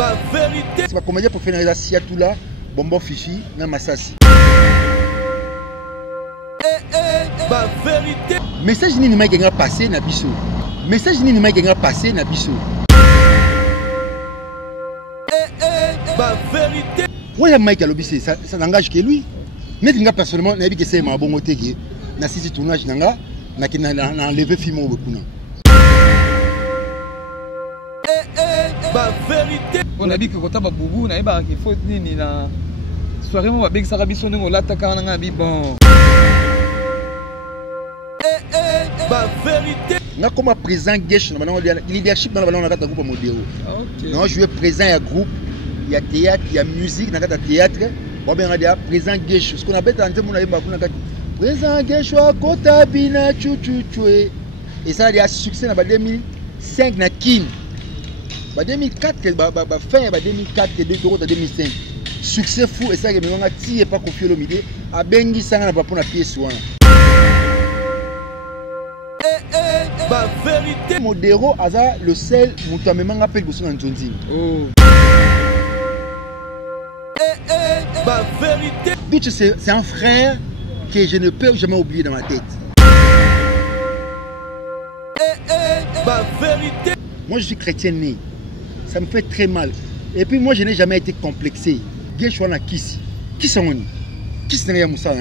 Ba vérité. C'est pas comédien pour faire des tout là, bonbon fifi, même Massassi. Ba vérité. Message ni nima qui a passé na biso. Message ni nima qui a passé na biso. Ba vérité. Ouais, Mike Alobissé, ça n'engage que lui. Mais il personnellement, n'a que c'est ma bonne côté qui na sisi tournage nanga, na qui na enlevé film au Bokuna. Ba vérité. On a dit que quand on a boubou, on a dit qu'il faut ni na soirée on va bien que ça rabis sonner on l'attaque on a dit bon. Ba vérité. Nga comme président Gesh, leadership dans le ballon, on a groupe modéro. Non, je suis présent, il y a groupe, il y a théâtre, il y a musique, il y a théâtre. Bon, bien, il y a présent Gesh. Ce qu'on appelle dans le monde, présent Gesh, Kota Bina, Chouchouchoué. Et ça, il y a succès dans 2005, na Kin. 2004, fin 2004, 2005. Succès fou, et ça, il y a tiré pas confié le midi. A Bengi Sanga, pour la pièce. Ba vérité. Modéro aza le seul mutamemanga appelle Bousson Njonzi. Oh. Ba vérité. Bitch, c'est un frère que je ne peux jamais oublier dans ma tête. Ba vérité. Moi je suis chrétien né. Ça me fait très mal. Et puis moi je n'ai jamais été complexé. Geshwana Kisi. Qui sont on? Qui sont les Moussa?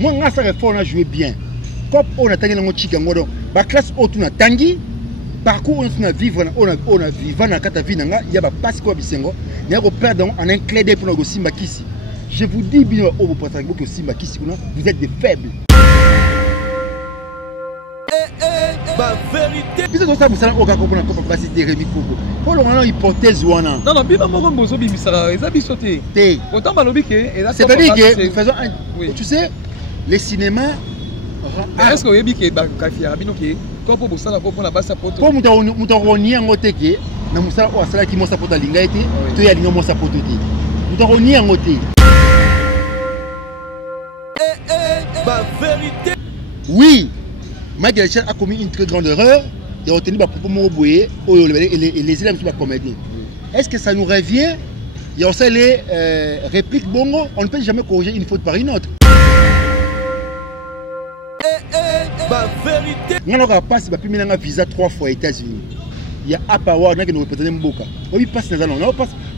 Moi on a ça réforme on a joué bien. Comme on a tangi na chika ngodo. Ba classe auto na tangi. Parcours on a vivre on a vivre na kata vie nanga, il y a ba passe ko bisengo. Il y a ko perdre en un clé d'œil pour go Simba Kisi. Je vous dis bien au vous que Simba Kisi vous êtes des faibles. Ba vérité. Vous êtes ça vous savez aucun comprendre comment passer des Rémi Kobo. Pour le moment hypothèse wana. Non non, biba moko bozo bibisara, eza bisoté. Té. Autant balobi que et là c'est-à-dire que nous faisons un oui. Tu sais les cinémas est-ce que yebi ke ba kafia bino ke ko po bosala ko na basa poto. Pour mutaroni yango teke na musala o asala ki mosa poto linga ete to ya linga mosa poto te. Mutaroni yango te. Ba vérité. Oui. Michael Chan a commis une très grande erreur et a retenu ma propos Moroboye et les élèves sur la comédie. Est-ce que ça nous revient? Il y a aussi les répliques bongo, on ne peut jamais corriger une faute par une autre. Ba vérité. On a passé un visa 3 fois aux États-Unis. Il y a Apawa qui nous représente Mboka. On passe dans on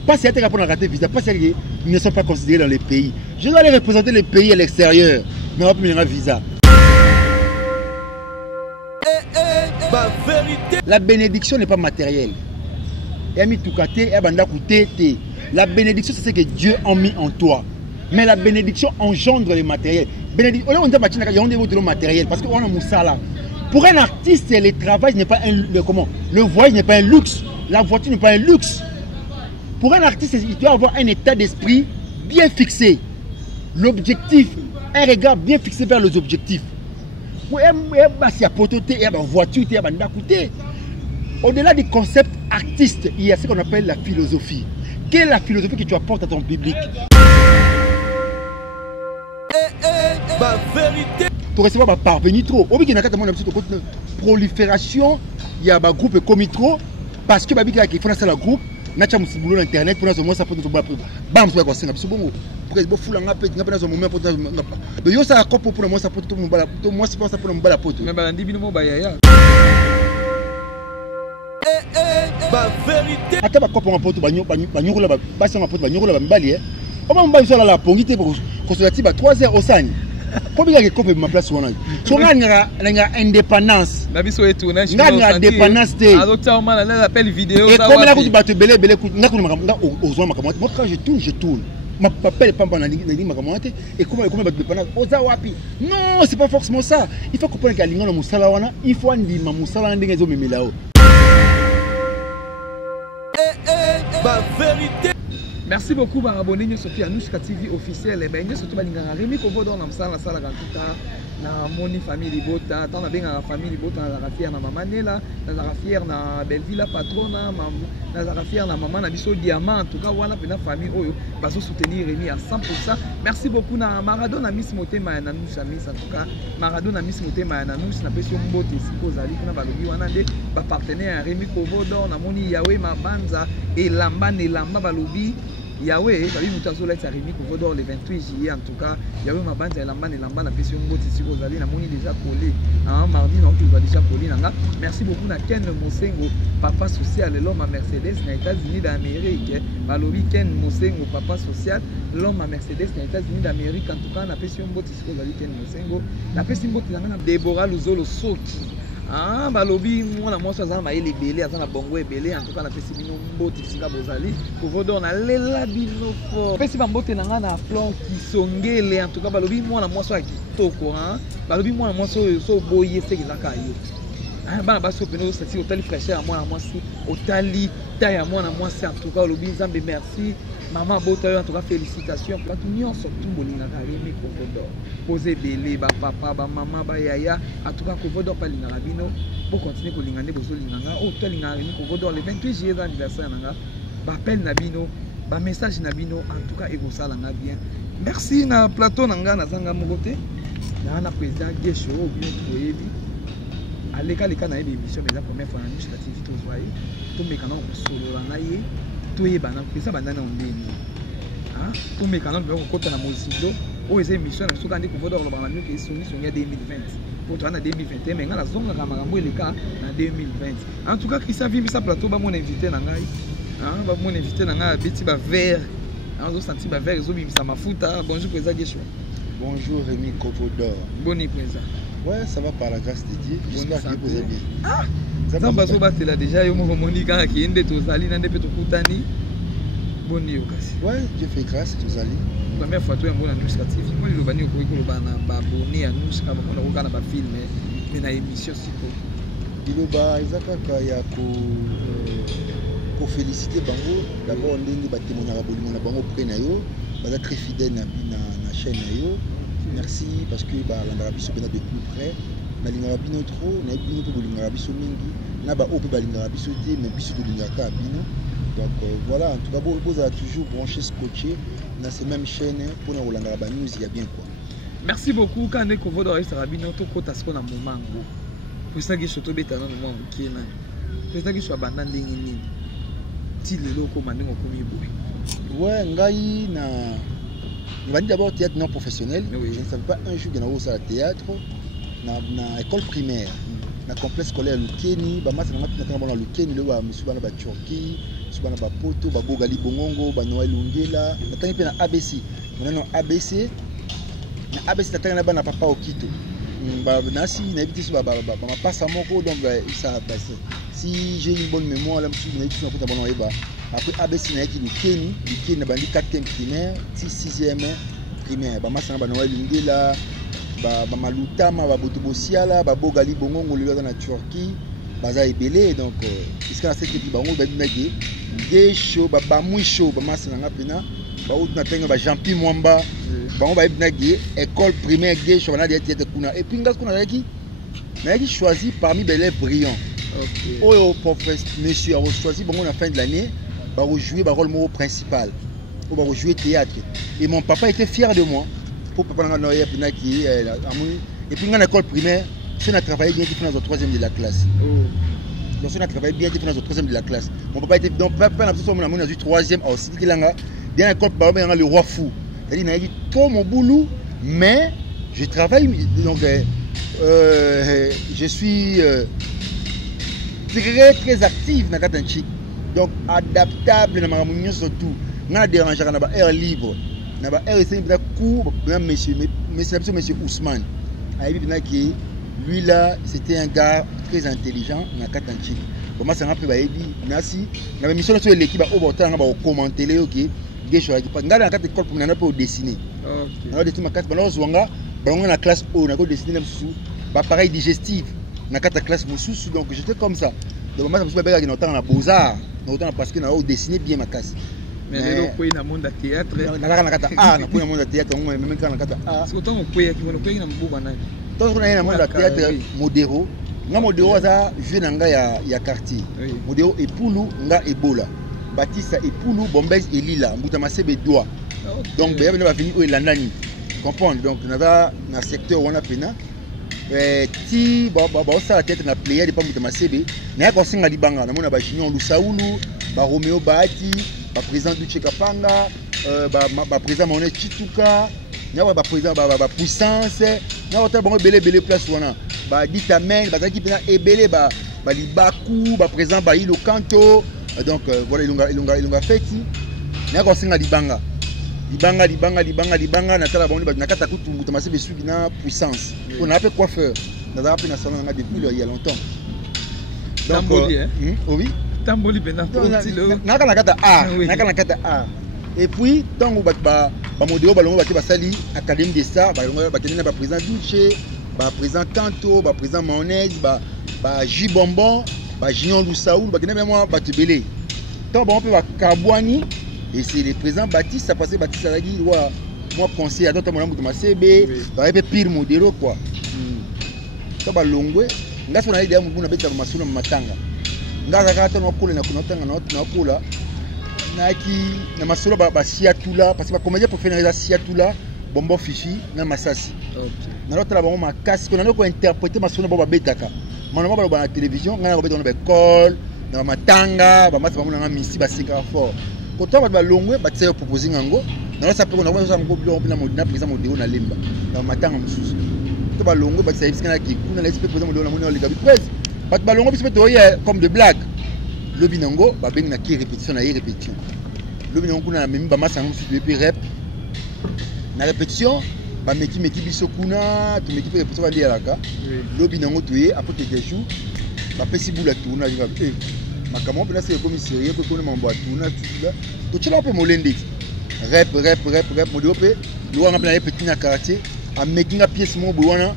passe à terre pour rater visa, parce qu'ils ne sont pas considérés dans les pays. Je dois aller représenter les pays à l'extérieur, mais on va pas un visa. Ba vérité. La bénédiction n'est pas matérielle. La bénédiction, c'est ce que Dieu a mis en toi. Mais la bénédiction engendre le matériel. On dit le matériel parce qu'on a Moussala. Pour un artiste, le travail n'est pas le voyage n'est pas un luxe. La voiture n'est pas un luxe. Pour un artiste, il doit avoir un état d'esprit bien fixé. L'objectif, un regard bien fixé vers les objectifs. Au-delà du concept artiste, il y a ce qu'on appelle la philosophie. Quelle est la philosophie que tu apportes à ton public? Ba vérité. Pour recevoir parvenir trop. Au bout il y a une prolifération, il y a un groupe comme trop parce que il faut faire la groupe. Nacha musibulo na internet pour nous ça peut bam ça quoi c'est bon pour que fou la ngapé ngapé na moment pour de yo ça copo pour moi ça peut tout mbala to moi c'est pas ça pour mbala poto mais balandi bino mo bayaya ba vérité ata ba copo poto banyokola ba ça poto banyokola ba mbali on va mbali sur la pongité pour consulter ba 3 heures au sani pour bien que copo ma place wana so nga indépendance na biso etu na nga indépendance te adopter man la appel vidéo ça comme là ku ba te belé nga ku makambo ozwa makambo moi quand je tourne ma papel pas na ni makambo te et comment ba indépendance oza wapi non c'est pas forcément ça il faut comprendre que linga na musala wana il faut ndima musala ndenge zo memelao ba vérité. Merci beaucoup à abonner sur Anouchka TV officiel et bien surtout Rémi Kovo dans la salle na moni famille libota tant na benga famille libota na la fière na maman Nela na la fière na Belleville patrona na la fière na maman na biso diamant en tout cas wana pena famille oyo baso soutenir Rémi à 100%. Merci beaucoup na Maradona Miss Motema na nous Miss en tout cas Maradona Miss Motema na nous na pesio mbote siko zali kuna balobi wana nde ba partenaire Rémi Kovodor na moni Yahweh Mabanza et Lamba balobi Yahweh, Babi Moutazola est arrivé pour voir le 28 juillet en tout cas. Yahweh Mabanza et Lamba na pression mot ici aux allées, na moni déjà collé. Mardi, non, tu vas déjà collé. Merci beaucoup na Ken Mosengo, papa social, l'homme à Mercedes, na États-Unis d'Amérique. Balobi Ken Mosengo, papa social, l'homme à Mercedes, na États-Unis d'Amérique. En tout cas, na pression mot ici aux allées, Ken Mosengo. La pression mot na Deborah Luzolo Soki. Balobi moi na mwasi azana mayele ebele azana bongo ebele en tout cas na pesi bino mbote sika bozali Kovodor na lela bino fort pesi bambote na nga na plan kisongele en tout cas balobi moi na mwasi ya kitoko balobi moi na mwasi oyo so boye sekelaka yo bana basi opene osati otali fraîcheur ya mwana mwasi otali ta ya mwana mwasi en tout cas olobi nzambe merci maman bota yo en tout cas félicitations bato nyonso tu bolingaka Rémi Kovodor poser belé ba papa ba maman ba yaya en tout cas Kovodor pa lingaka bino pour continuer kolinga nde bozo linganga o to lingaka Rémi Kovodor le 28 juillet anniversaire nanga ba appel na bino ba message na bino en tout cas ekosala nga bien merci na plateau nanga na zanga mokote na président Gesho bien toyebi aleka leka na émission mais la première fois na Nush TV to zoye to mekana ko solo na ye toyebana pesa bandana ondeni tomekana loboko kokota na mozindo oyo eza émission na biso kandi Kovodor loba na mioka esongi songi ya 2020 po toa na 2021 me nga nazongaka makambo eleka na 2020 en tout cas Christian Vimbisa plateau bamona invité na ngai bamona invité na ngai abeti bavert ozosenti bavert ezobimisa mafuta bonjour président Gesho. Bonjour Rémi Kovodor. Boni président. Ouais, ça va par la grâce de Dieu. J'espère que vous allez bien. Zamba zobatela déjà yo moko monika kiende tozali na nde pe tokutani. Boni yo kasi. Ouais, Dieu fait grâce tozali. Première fois toi mbona Nush TV. Moi le bani ko ikolo bana ba abonné à Nush ka bana ko kana ba film mais na émission siko. Diloba ezakaka ya ko féliciter bango d'abord ndenge ba témoignage bolimo na bango près na yo, ba très fidèle na chaîne na yo. Merci parce que la biso bena de plus près na linga bino trop na bino to linga biso mingi na ba ope ba linga biso te mais biso to linga ka bino donc voilà en tout cas vous avez toujours branché scotché dans ces mêmes chaînes pour na rolanda ba news il y a bien quoi. Merci beaucoup quand Kovodor resta bino to kota sko na momango pour ça que je to beta na momango kina pour ça que je abanda ndenge nini ti lelo ko mandingo komi boy ouais ngai na on va dire d'abord théâtre non professionnel. Oui. Je ne savais pas un jour que nous allons au théâtre dans l'école primaire, dans le complexe scolaire Lukeni, bah moi c'est dans le Lukeni, le bah monsieur bana ba Turquie, monsieur bana ba Poto, ba Bogali Bongongo, ba Noël Lungela, natanga pe na ABC. Maintenant ABC, na ABC natanga na papa Okito. Bah nasi na ebiti ba passe à moko donc ça va passer. Si j'ai une bonne mémoire là monsieur na ebiti na bon eba. Après ABC na yaki Lukeni na bandi 4e primaire, 6e primaire. Ba masana ba Noël Lungela, ba Malutama, ba Botobosiala, ba Bogali Bongongo le dans la Turquie, baza ebele donc iska na cette ki bango ba binage des show ba mui show ba masana nga pena ba out na tenga ba Jean-Pi Mwamba bango ba binage école primaire des show na dia tete kuna et puis ngas kuna yaki choisi parmi les élèves brillants. OK. Oh professeur monsieur a choisi bango na fin de l'année. Va rejouer le rôle principal, on va rejouer théâtre. Et mon papa était fier de moi. Pour papa et puis dans l'école primaire, on a travaillé bien dans le 3e de la classe. Donc on a travaillé bien dans le 3e de la classe. Mon papa était donc papa n'a pas eu 3e aussi qu'il a dans l'école primaire le roi fou. C'est-à-dire il a dit trop mon boulot mais je travaille donc je suis très actif dans Katanchi. Donc adaptable dans ma réunion surtout. On a dérangé dans la air libre. Dans la air c'est un cours monsieur Ousmane. Lui là, c'était un gars très intelligent dans Katanchi. Comment ça m'a fait baïbi nasi. Dans la mission sur l'équipe au bord on va commenter les OK. Des choses qui pas dans la école pour n'a pas dessiner. OK. Alors dessiner ma classe balance wanga, dans la classe O, on a dessiner sous appareil digestif. Dans la classe mususu donc j'étais comme ça. Donc moi je me suis pas dans la beaux-arts. Autant parce que on dessiné bien ma casse. Mais là on dans le monde du théâtre. Na kata na monde du théâtre on même quand na kata c'est autant on peut qui on peut na mbuga na. tant qu'on a un monde théâtre modéro nga modéro ça jouer na nga ya quartier modéro et poulu nga ebola Baptiste et poulu bombez et lila mbuta masebe doigt donc ben va venir au landani comprendre donc na secteur wana pena ti ba ça tête na player de pas mbuta masebe na ko singa libanga na mona ba Junior Lusaulu ba Romeo Bahati ba président du Chekapanga ba président Monet Chituka na ba président ba puissance na hotel bango belé place wana ba ditamen ba ki pena ebele ba libaku ba président ba Ilo Kanto donc voilà il a fait na ko singa libanga na tala bango na kata kutu mbuta masebe suki na puissance on a appelé coiffeur na appelé na salon na depuis il y a longtemps donc oui tamboli pena na kata a et puis tant ba modéo balongo ba basali académie des stars ba tenir ba président Duché ba président Kanto ba président Maonez ba Jibonbon ba Junior Lusaoul ba tenir moi ba tebele tant bon peut ba Kabwani et c'est le président Baptiste ça passé Baptiste a dit moi conseiller à d'autres mon ma CB ba epé pire modéro quoi tant ba longwe ngaso na idea mbu na beta masuna matanga ngaza kata no kula na kunotanga na kula na masolo ba siatula parce que ba comédien pour faire siatula bombo fifi na masasi na l'autre là ba makasi qu'on a ko interpréter masolo ba betaka manoma ba na télévision ngana ko beta na école na matanga ba matsa ba na misi ba sika fort ko to ba longwe ba tsayo proposer ngango na sa pe ko na ko sa ngo bio na modina président modéo na lemba na matanga mususu to ba longwe ba tsayo biskana ki kuna na espèce président modéo na mona liga bi presse ba longwe bisko to comme de blague le binango ba bengi na ki répétition na répétition le binango na même ba masa mususu depuis rep na répétition ba meki biso kuna to meki répétition ba liaka le binango to ye après quelques jours ba pesi bula tourna liga makambo pena c'est comme sérieux ko na mambo tourna to tshela pe molende rep modéo pe lo nga pena petit na quartier a meki nga pièce mo bwana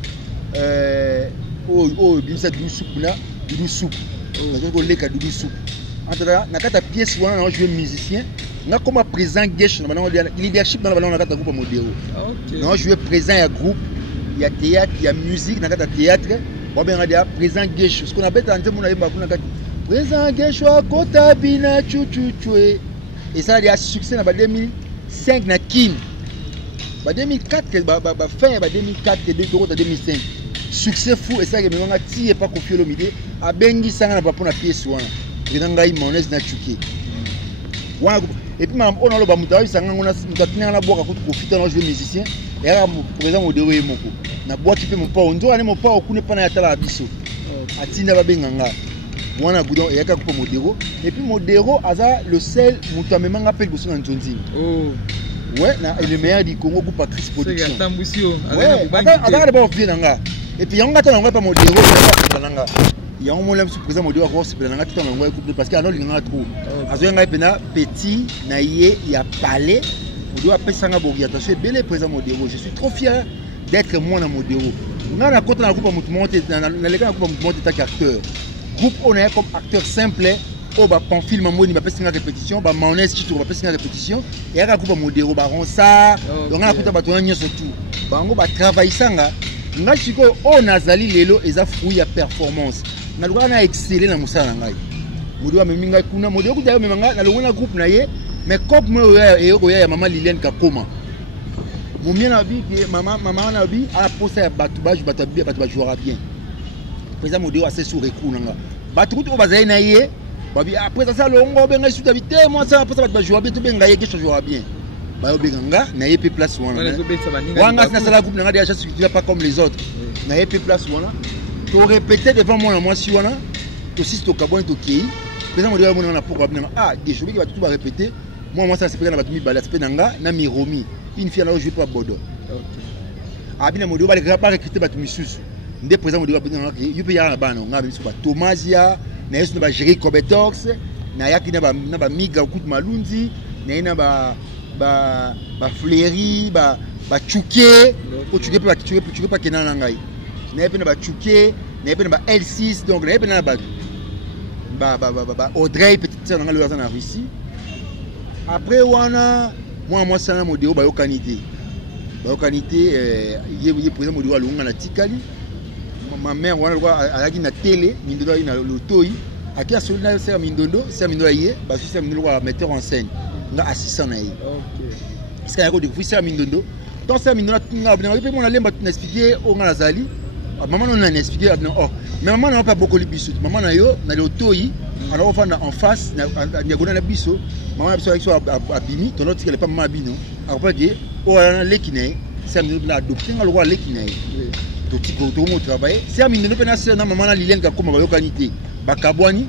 bimisa du soupe na du soupe ko leka du soupe entre na kata pièce wana na jouer musicien nga comme président gesh na bango leadership na bango na kata groupe modéo na jouer président ya groupe ya théâtre ya musique na kata théâtre ba benga dia président gesh ce qu'on appelle tant mon ayeba kuna kata président gesh wa kota bina chuchuchwe et ça a succès na ba 2005 na kin ba 2004 ba fin ba 2004 que 2005 succès fou et ça que menga tie pas confier le midi a bengi sanga na papa na pièce wana ina ngai Maonez na chuki wana et puis on a le ba mutawi sanga ngona mutatina na boka ko profiter na jouer musicien et à présent modéo moko na boki pe mon pa ondo ani mon pa okune pa na yatala biso atinda ba benganga wana gudon et yaka ko modéo et puis modéo aza le seul mutamema ngapel boso na ntonzi ouais na le meilleur du Congo pour Patrice Production c'est tambusio aga le bon vie nanga et puis yanga tana ngapa modéo nanga yango mo lem sous président modéo ko se pelanga tana ngwa couple parce que ano linga trop azo ngai pena petit na ye ya palais modéo apesanga boki attention belé président modéo je suis trop fier d'être moi na modéo ngana kota na groupe mutu monte na leka na groupe mutu monte ta acteur groupe on est comme acteur simple o ba Pamphile Mamoni ba pesinga répétition ba Maonez Chito ba pesinga répétition et aka groupe modéo ba ronsa donc na kuta ba tona nyoso tout bango ba travailler sanga nga chiko o nazali lelo eza fruit ya performance na luka na exceller na musala ngai modéo meminga kuna modéo kuta memanga na longona groupe na ye mais comme moi ya mama Liliane Kakoma mon mien na bi que mama na bi a posa ya batu ba jouera bien président modéo assez sur recours nanga batu kuta bazali na ye babi après ça longo benga suta vite moi ça après ça va jouer bien tout benga yeke jouera bien ba benga na yepe place wana wanga na sala groupe na déjà structuré pas comme les autres na yepe place wana to répéter devant moi si wana to six to kabon to ki président modéo mona na pourquoi benga des choses qui va tout répéter moi ça c'est président ba tumi bala c'est nanga na miromi une fille là jouer pas bodo abina modéo ba recruter ba tumi susu ndé président modéo benga ki yupe ya na bana nga biso ba Thomasia na yesu na ba Jerry Cobetox na yaki na ba miga kutu malunzi na ina ba Fleury ba Chuke o Chuke pa kenana ngai na yepe na ba Chuke na yepe na ba L6 donc na yepe na ba Audrey petite sœur na ngalo na Russie après wana moi sana modéo ba yokanité qualité il président Modiro alonga na tikali ma mère wana alaki na télé mindondo ina lotoi aki asolina ser mindondo yé ba ser mindondo wa metteur en scène nga assistant na yé OK est-ce que yako découvrir ser mindondo donc ser mindondo nga pe mon alemba na expliquer o nga nazali maman non na expliquer oh mais maman n'a pas beaucoup libiso maman na yo na lotoi alors on va en face na diagonale na biso maman biso avec so abimi ton autre qu'elle pas maman abino après que o na lekine ser mindondo na adopter nga lo wa lekine to tiko to mo travailler ser mindondo pe na ser na maman na lilenga comme ba yo kanité bakabwani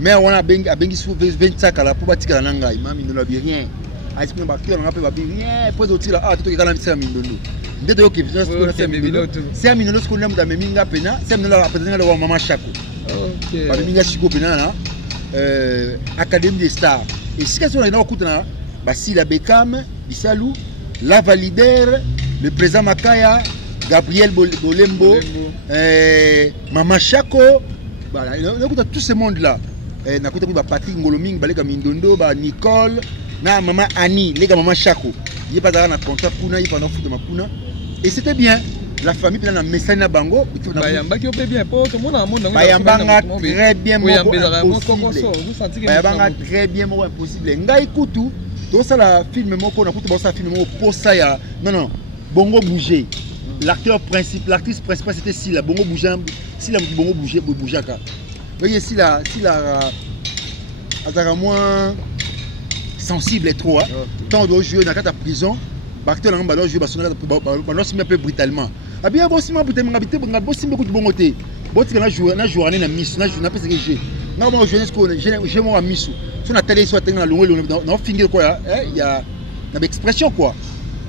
mais on a bengi sous 25 la pour batika na ngai mami mindondo bi rien aïs ko ba kio na pe ba bi rien pour to tila to kana ser mindondo ndeto yo kifisa ko ser mindondo ko na mudame minga pena ser mindondo apetanga wa mama Chako OK ba minga chiko pena na académie des stars et si que on a okutana ba Sila Bekam Bisalou la Validaire le président Makaya Gabriel Bolembo Mama Chako voilà on a tout ce monde là na kuta ba Patrick Ngoloming baleka mindondo ba Nicole na maman Annie les gars maman Chako il pas dans contrat kuna il pendant foot makuna et c'était bien la famille pendant message na bango bayamba qui bien pour tout le monde dans monde bayamba très bien bayamba très bien mo impossible ngai kutu to ça la film moko na kutu ba ça film moko posa ya non bongo bouger l'actrice principale c'était Sila bongo bouger Sila bongo bougaka voyez Sila azaka moins sensible et trop tant de jouer dans la prison acteur na ballon jouer basona ballon un peu brutalement abia bosima brutalement ngabité bosima ko bongoté botika na journée na miss na pese que j'ai na bon jeunesse ko j'ai moi miss sur la télé soit na longo na finir quoi ya na expression quoi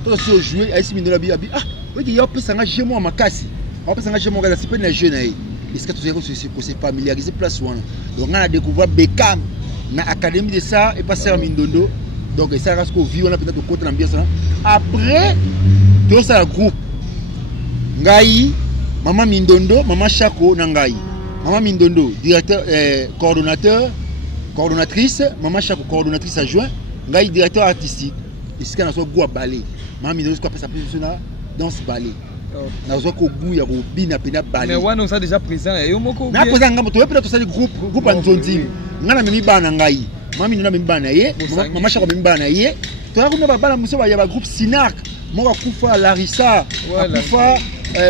tout ce jouer ici mindondo abi ah oui il y a pesa nga j'ai moi makasi on pesa nga j'ai moi c'est pas na jeune est-ce que tu sais que c'est familiariser place wana donc on a découvert Bekam na académie de ça et passer à mindondo donc ça reste qu'on vit on a peut-être de côté l'ambiance après tout ça groupe ngai maman mindondo maman Chako na ngai maman mindondo directeur coordonnatrice maman Chako coordonnatrice adjoint ngai directeur artistique et ce qu'on a soit goût à ballet maman mindondo ce qu'on appelle ça plus na danse ballet na zo ko goût ya ko bina pena ballet mais wana ça déjà présent et yo moko na présent ngam to peut-être ça groupe en zonzi ngana mimi bana ngai mami nuna mimbana ye mama Chako mimbana ye to la kuna babala muso ba ya ba groupe Sinark mo kufa Larissa kufa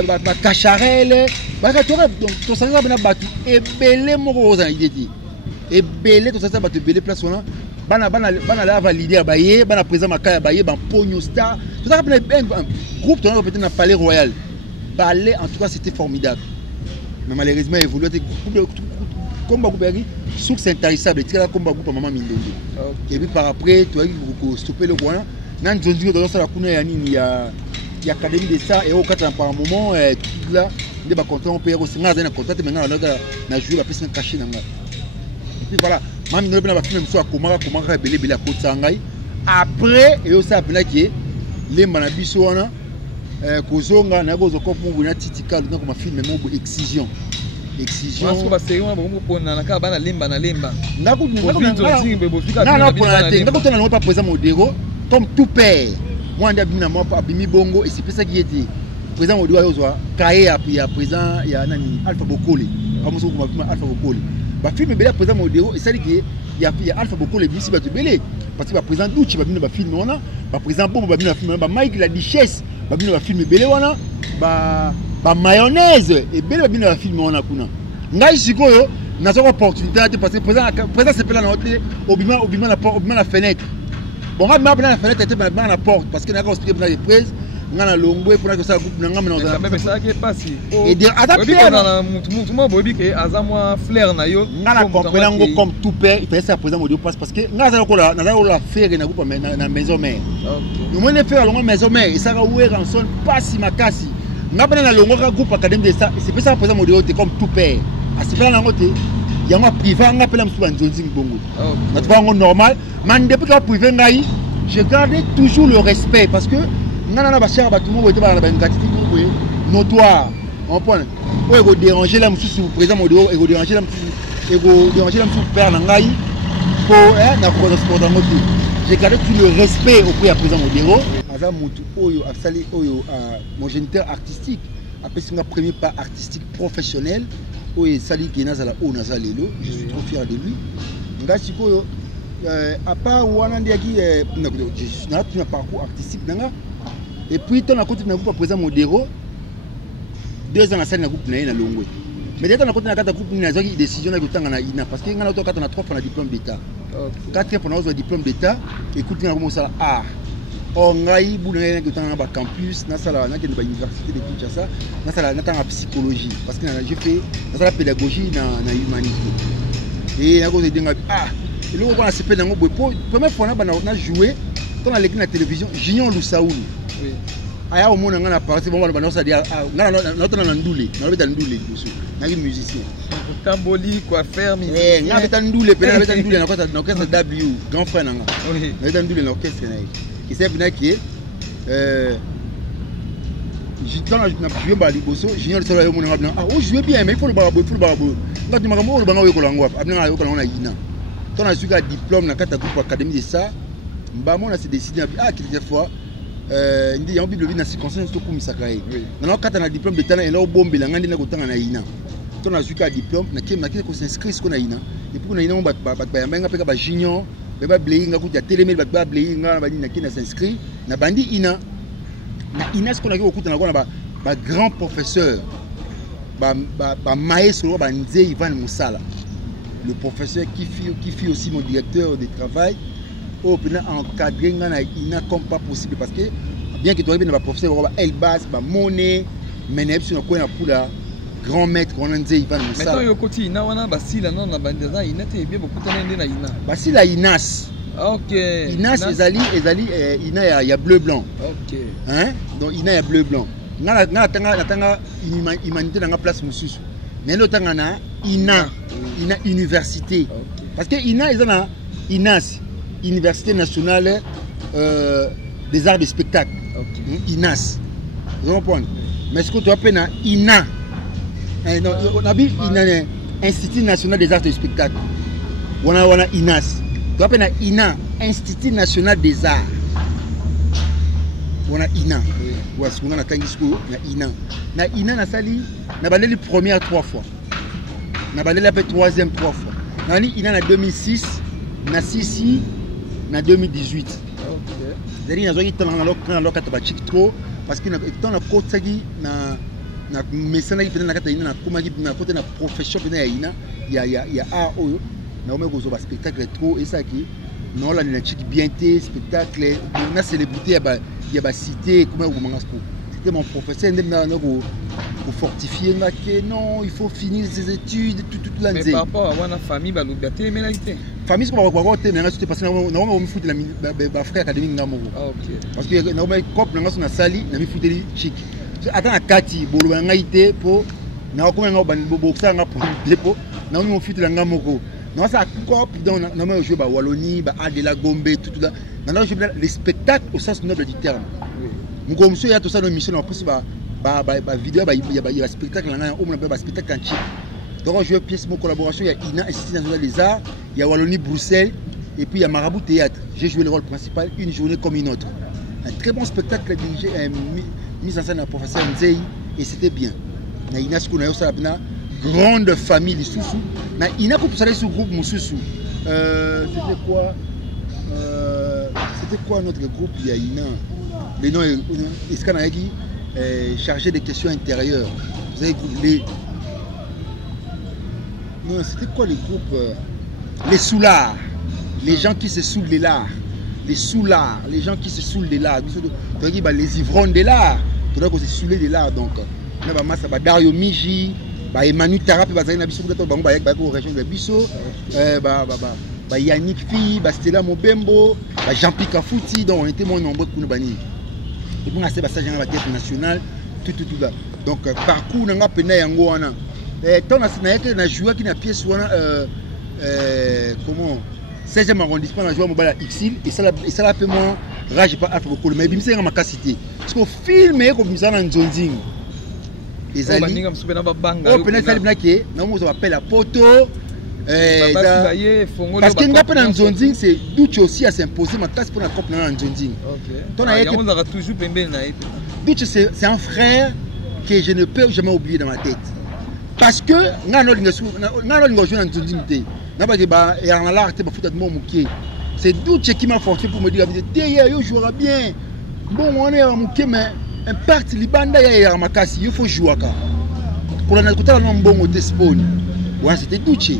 ba Kacharel ba ka to donc to ça bana batu ebele moko za ideti ebele to ça batu ebele place wana bana la valider ba ye bana présent makaya ba ye ba Pogno Star to ça bana groupe to peut-être na Palais Royal ballet en tout cas c'était formidable mais malheureusement évolué combat groupe source intarissable tika combat groupe maman mindondo et puis par après tu as beaucoup stopper le coin nan zonzi dans ça la kuna ya nini ya académie de ça et au quatre par moment tout là de ba contrat on paye au singa na contrat mais na jouer la personne cachée na nga et puis voilà maman mindondo na ba film so akoma belé à côté sangai après et au ça appela qui les manabiso wana kozonga na gozo ko mungu na titika donc ma film mo exigeant parce que c'est un bon pour na ka bana lemba na lemba na ko pas présent Modiro comme tout père moi nda bina moi abimi bongo et c'est ça qui était présent Modiro yozwa kaé ya présent ya nani Alpha Bokole comme ça ko Alpha Bokole ba film belé présent Modiro et ça dit que ya Alpha Bokole bisi ba belé parce que ba présent Douchi ba bina ba film wana ba présent Bombo ba bina film ba Mike la Duchesse ba bina ba film belé wana ba mayonnaise et belle babine la film on a kuna ngai sikoyo na zo opportunité parce que présent c'est là na hôtel obima la fenêtre bon on va la fenêtre était dans la porte parce que na ko expliquer dans les prises ngana longwe pour que ça groupe na ngam na mais ça qui passe et dire adapter na mutu mo bobi ke azamwa flair na yo ngana comprendre ngo comme tout père il fait ça présent Modiro parce que ngaza ko la faire na groupe na maison mère OK nous on faire la maison mère et ça va ouvrir en son pas si makasi ngapana na longo ka groupe académie de ça c'est ça présent Modiro comme tout père à ce plan ngote ya ma privé ngapela msu banzonzi mbongo na twa ngo normal man depuis que privé ngai je garde toujours le respect parce que ngana na ba cher ba tout mo bote ba na ba ngati notoire on point o ego déranger la msu présent Modiro ego déranger la msu père na ngai po na ko sport dans moto j'ai gardé tout le respect auprès à présent Modiro aza mutu oyo asali oyo mon géniteur artistique après c'est un premier pas artistique professionnel oyo sali ki nazala o nazalelo je suis trop fier de lui ngasi koyo à part wana ndiaki na un parcours artistique nanga et puis ton côté na groupe présent Modero 2 ans na sali na groupe na Longwe mais dès qu'on a continué à faire groupe na zaki décision na kutanga na ina parce que ngana to kata na 3 fois na diplôme d'état 4 fois na diplôme d'état écoute na comment ça on a eu un campus, on a l'université de Kinshasa, on a la psychologie, parce que j'ai fait la pédagogie dans l'humanité. Et on a dit, et là on a fait la première fois on a joué dans la télévision, Junior Lusaoul. Aya au monde on a parlé, on a dit, on a ndoulé, on a un musicien. Tamboli, coiffeur, musicien. On a ndoulé, on a l'orchestre W, grand frère nanga. On a ndoulé l'orchestre. Et c'est bien que je vais liboso junior solo yo mona blanc oh jouer bien mais il faut le barabo ngati makambo le bango yo kolangwa abna yo kolangwa na yina ton a suka diplôme na kata groupe académie de ça mbamo na se décider quelques fois ndi ya bible na circonstance to kumisaka ye na kata na diplôme de talent et là bombela ngandi na kotanga na yina ton a suka diplôme na ki ko s'inscrire ko na yina et pour na yina ba yamba peka ba junior beba bléinga kutia télémé ba bléinga ba nina kina s'inscrit na bandi ina na ina ce qu'on a vu au coup na ba grand professeur ba maestro ba Nzé Ivan Moussala le professeur qui fit aussi mon directeur de travail au pena encadré na ina comme pas possible parce que bien que tu arrives na professeur ba Elbas ba Monet mais sur ko na pula grand maître on Nzé Ivan Moussala mais toi yokoti ina wana basila non na bandeza ina te bien beaucoup tane na ina basila inas. Ok. Inas ezali ina ya bleu blanc. Ok. Hein? Donc ina ya bleu blanc. Na tanga humanité na place mususu. Mais no tanga na ina université. Okay. Parce que ina ezana inas Université nationale des arts de spectacle. Okay. Inas. Vous comprenez? Mais ce que tu appelles na ina on a vu ina Institut national des arts de spectacle. Wana inas. Tu appelles INA, Institut national des arts. On a INA. On a INA. Na INA na sali, na balé la première 3 fois. Na balé la troisième 3 fois. Na INA na 2006, na 6 na 2018. OK. Dari na zoki tana na lokata ba chik trop parce que na tana kotaki na mesana ki na kata INA na komaki na côté na profession na INA ya a oyo. Na omekozo ba spectacle trop et ça qui non la na chiki bien té spectacle na célébrité ya ba cité comme au moment sport. C'était mon professeur ndem na ko fortifier na que non il faut finir ses études toute la mais par rapport à wana famille ba lobate mais laité famille c'est pas quoi té mais c'était parce que na on me fout la ba frère académique na moko. OK. Parce que na on cop na na sali na mi fouteli chiki. Attends na kati bolo nga ité po na ko nga ba boxa nga pour lepo na on fout la nga moko. Non, ça coupe dans la jouer Wallonie, Adela Gombe, tout là. Maintenant, je veux les spectacles au sens noble du terme. Mon comme il y a tout ça dans mission en plus vidéo, il y a spectacle là, on a spectacle entier. Donc je veux pièce mon collaboration, il y a INA Institut national des arts, il y a Wallonie Bruxelles et puis il y a Marabout Théâtre. J'ai joué le rôle principal une journée comme une autre. Un très bon spectacle dirigé mis en scène par le professeur Nzei et c'était bien. Na INA ce qu'on a eu ça là. Grande famille de Soussou. Il y a un sous groupe Moussoussou. C'était quoi notre groupe? Il y a Ina. Les noms Iskanayaki chargé des questions intérieures. Vous avez les. Non, c'était quoi les groupes? Les soulards. Les gens qui se saoulent de l'art. Les soulards. Les gens qui se saoulent de l'art. Les ivrognes de l'art. Tu dois se saouler de l'art donc. Dario Miji. Emmanuel Tarapi bazali na biso kuta bango ba ko région de biso Yannick Fi Stella Mobembo Jean-Pierre Kafuti donc on était moins nombreux kuna bani et puis on a ces passages na tête nationale tout là donc parcours na nga pena yango wana ton na yeke na jouer qui na pièce wana comment 16e arrondissement na jouer mobile Xil et ça la fait moi rage pas afro ko mais bimisa nga makasité parce que film e ko bimisa na Nzonzing ezali baninga msupe na babanga o pena sali bnake na mo appelle la poto Parce que nga pena nzonzing c'est Duche aussi à s'imposer ma classe pour la coupe na nzonzing. Toujours pembeni na été. Duche c'est un frère que je ne peux jamais oublier dans ma tête. Parce que nga no linga jouer na nzonzing te. Na ba ke ba ya na l'art ba futa de mon muké. C'est Duche qui m'a forcé pour me dire yo jouera bien. Bon on est à muké mais un parti libanda ya makasi il faut jouer ka. Pour la côté na mbongo te spawn. Ouais, c'était Duche.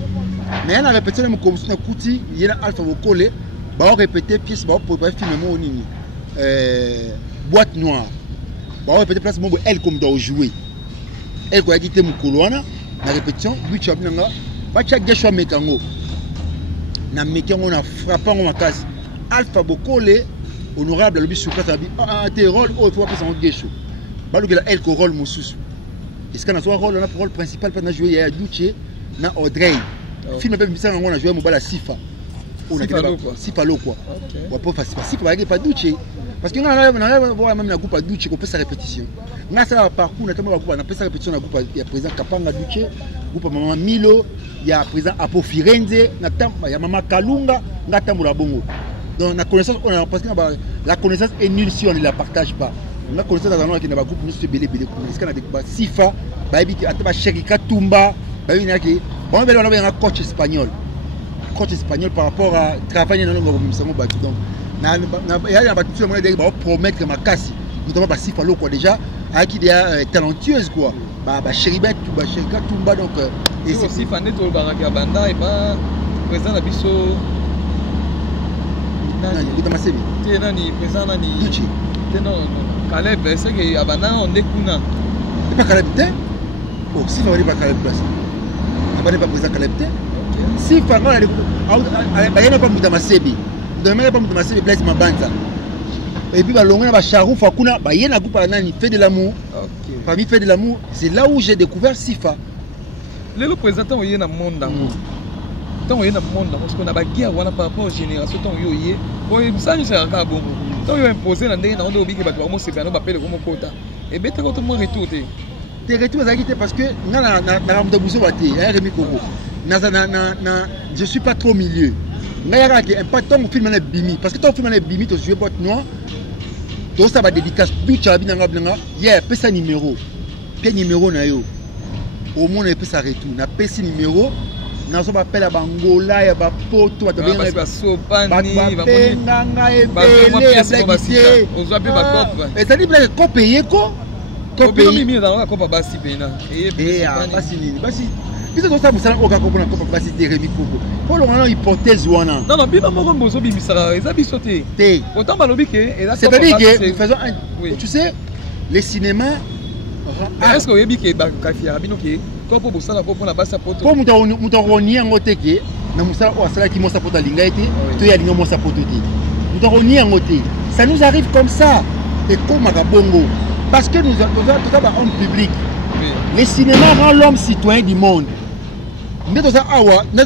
Mais on a répété le comme ça Kuti, il y a Alpha Vocole, bah on répétait pièce bah pour filmer mon nini. Boîte noire. Bah on répétait place mon elle comme doit jouer. Elle quoi dit mon coloana, la répétition, Duche abinanga, bah chaque gars mekango. Na mekango na frappant en casse. Alpha Vocole honorable le bis sur place ah tes rôles oh faut passer en gèche. Bah le gars elle ko rôle mususu. Est-ce qu'on a soit rôle on a rôle principal pour jouer il y a Duche na Audrey. Film même ça on a joué mobile Sifa. Sifa lo quoi. On peut faire Sifa pas Duche. Parce que on a voir même la groupe à Duche qu'on peut sa répétition. On a ça parcours notamment la groupe on a fait sa répétition la groupe il y a présent Kapanga Duche, groupe maman Milo, il y a présent Apo Firenze, il y a maman Kalunga, ngatambola bongo. Donc la connaissance on a parce que la connaissance est nulle si on ne la partage pas. On a connaissance dans un groupe nous se belé parce qu'on a des Sifa, baby qui a Sherika Tumba, baby qui on a un coach espagnol par rapport à travailler dans le groupe donc il y a des promettre ma casse notamment bah si fallo quoi déjà avec qui est talentueuse quoi bah Sherika Tumba donc et c'est aussi fané to le banda et pas présent na biso nani présent nani Duche non Caleb c'est que abanda on découna pas Caleb oh si ça va pas Caleb place pas présent Caleb si Fango il y a pas muta masebi demain pas muta masebi place mabanza et puis balonga ba Charouf akuna ba yena groupe nani fait de l'amour famille fait de l'amour c'est là où j'ai découvert Sifa le présentant yena monde tant yena monde parce qu'on a ba guerre wana par rapport aux générations tant yo yé bon ça je sais ka bon tant yo imposé na ndenge na ndo obiki ba to mo se bano ba pele comme kota et beta ko to mo retourner tes retours parce que na Ramdabuzo bate ya Rémi Congo je suis pas trop milieu ngaya ka impact ton film na bimi parce que ton film na bimi to jouer boîte noire to ça va dédicace Duche abinanga blinga yeah pesa numéro na yo au moins on peut s'arrêter na pesa numéro na so ba pela bangola ya ba poto ba benga ba sopani ba benga ebele ya blague ozo pe ba cope et ça dit blague cope payer ko mimi na cope basi pena et basi nini basi biso ça musala oka ko na cope basi de Rémi Congo pour le moment hypothèse wana non bino moko bozo bimisara eza biso te autant balobi que c'est-à-dire que nous faisons tu sais les cinémas est-ce que oyebi ke ba kafia bino ke ko po bosala ko na basa poto po muta roni yango te ke na musala o asala ki mo sapota linga ete to ya linga mo sapota te muta roni yango te ça nous arrive comme ça et comme bongo parce que nous avons un homme public les cinémas rend l'homme citoyen du monde mais tout ça awa na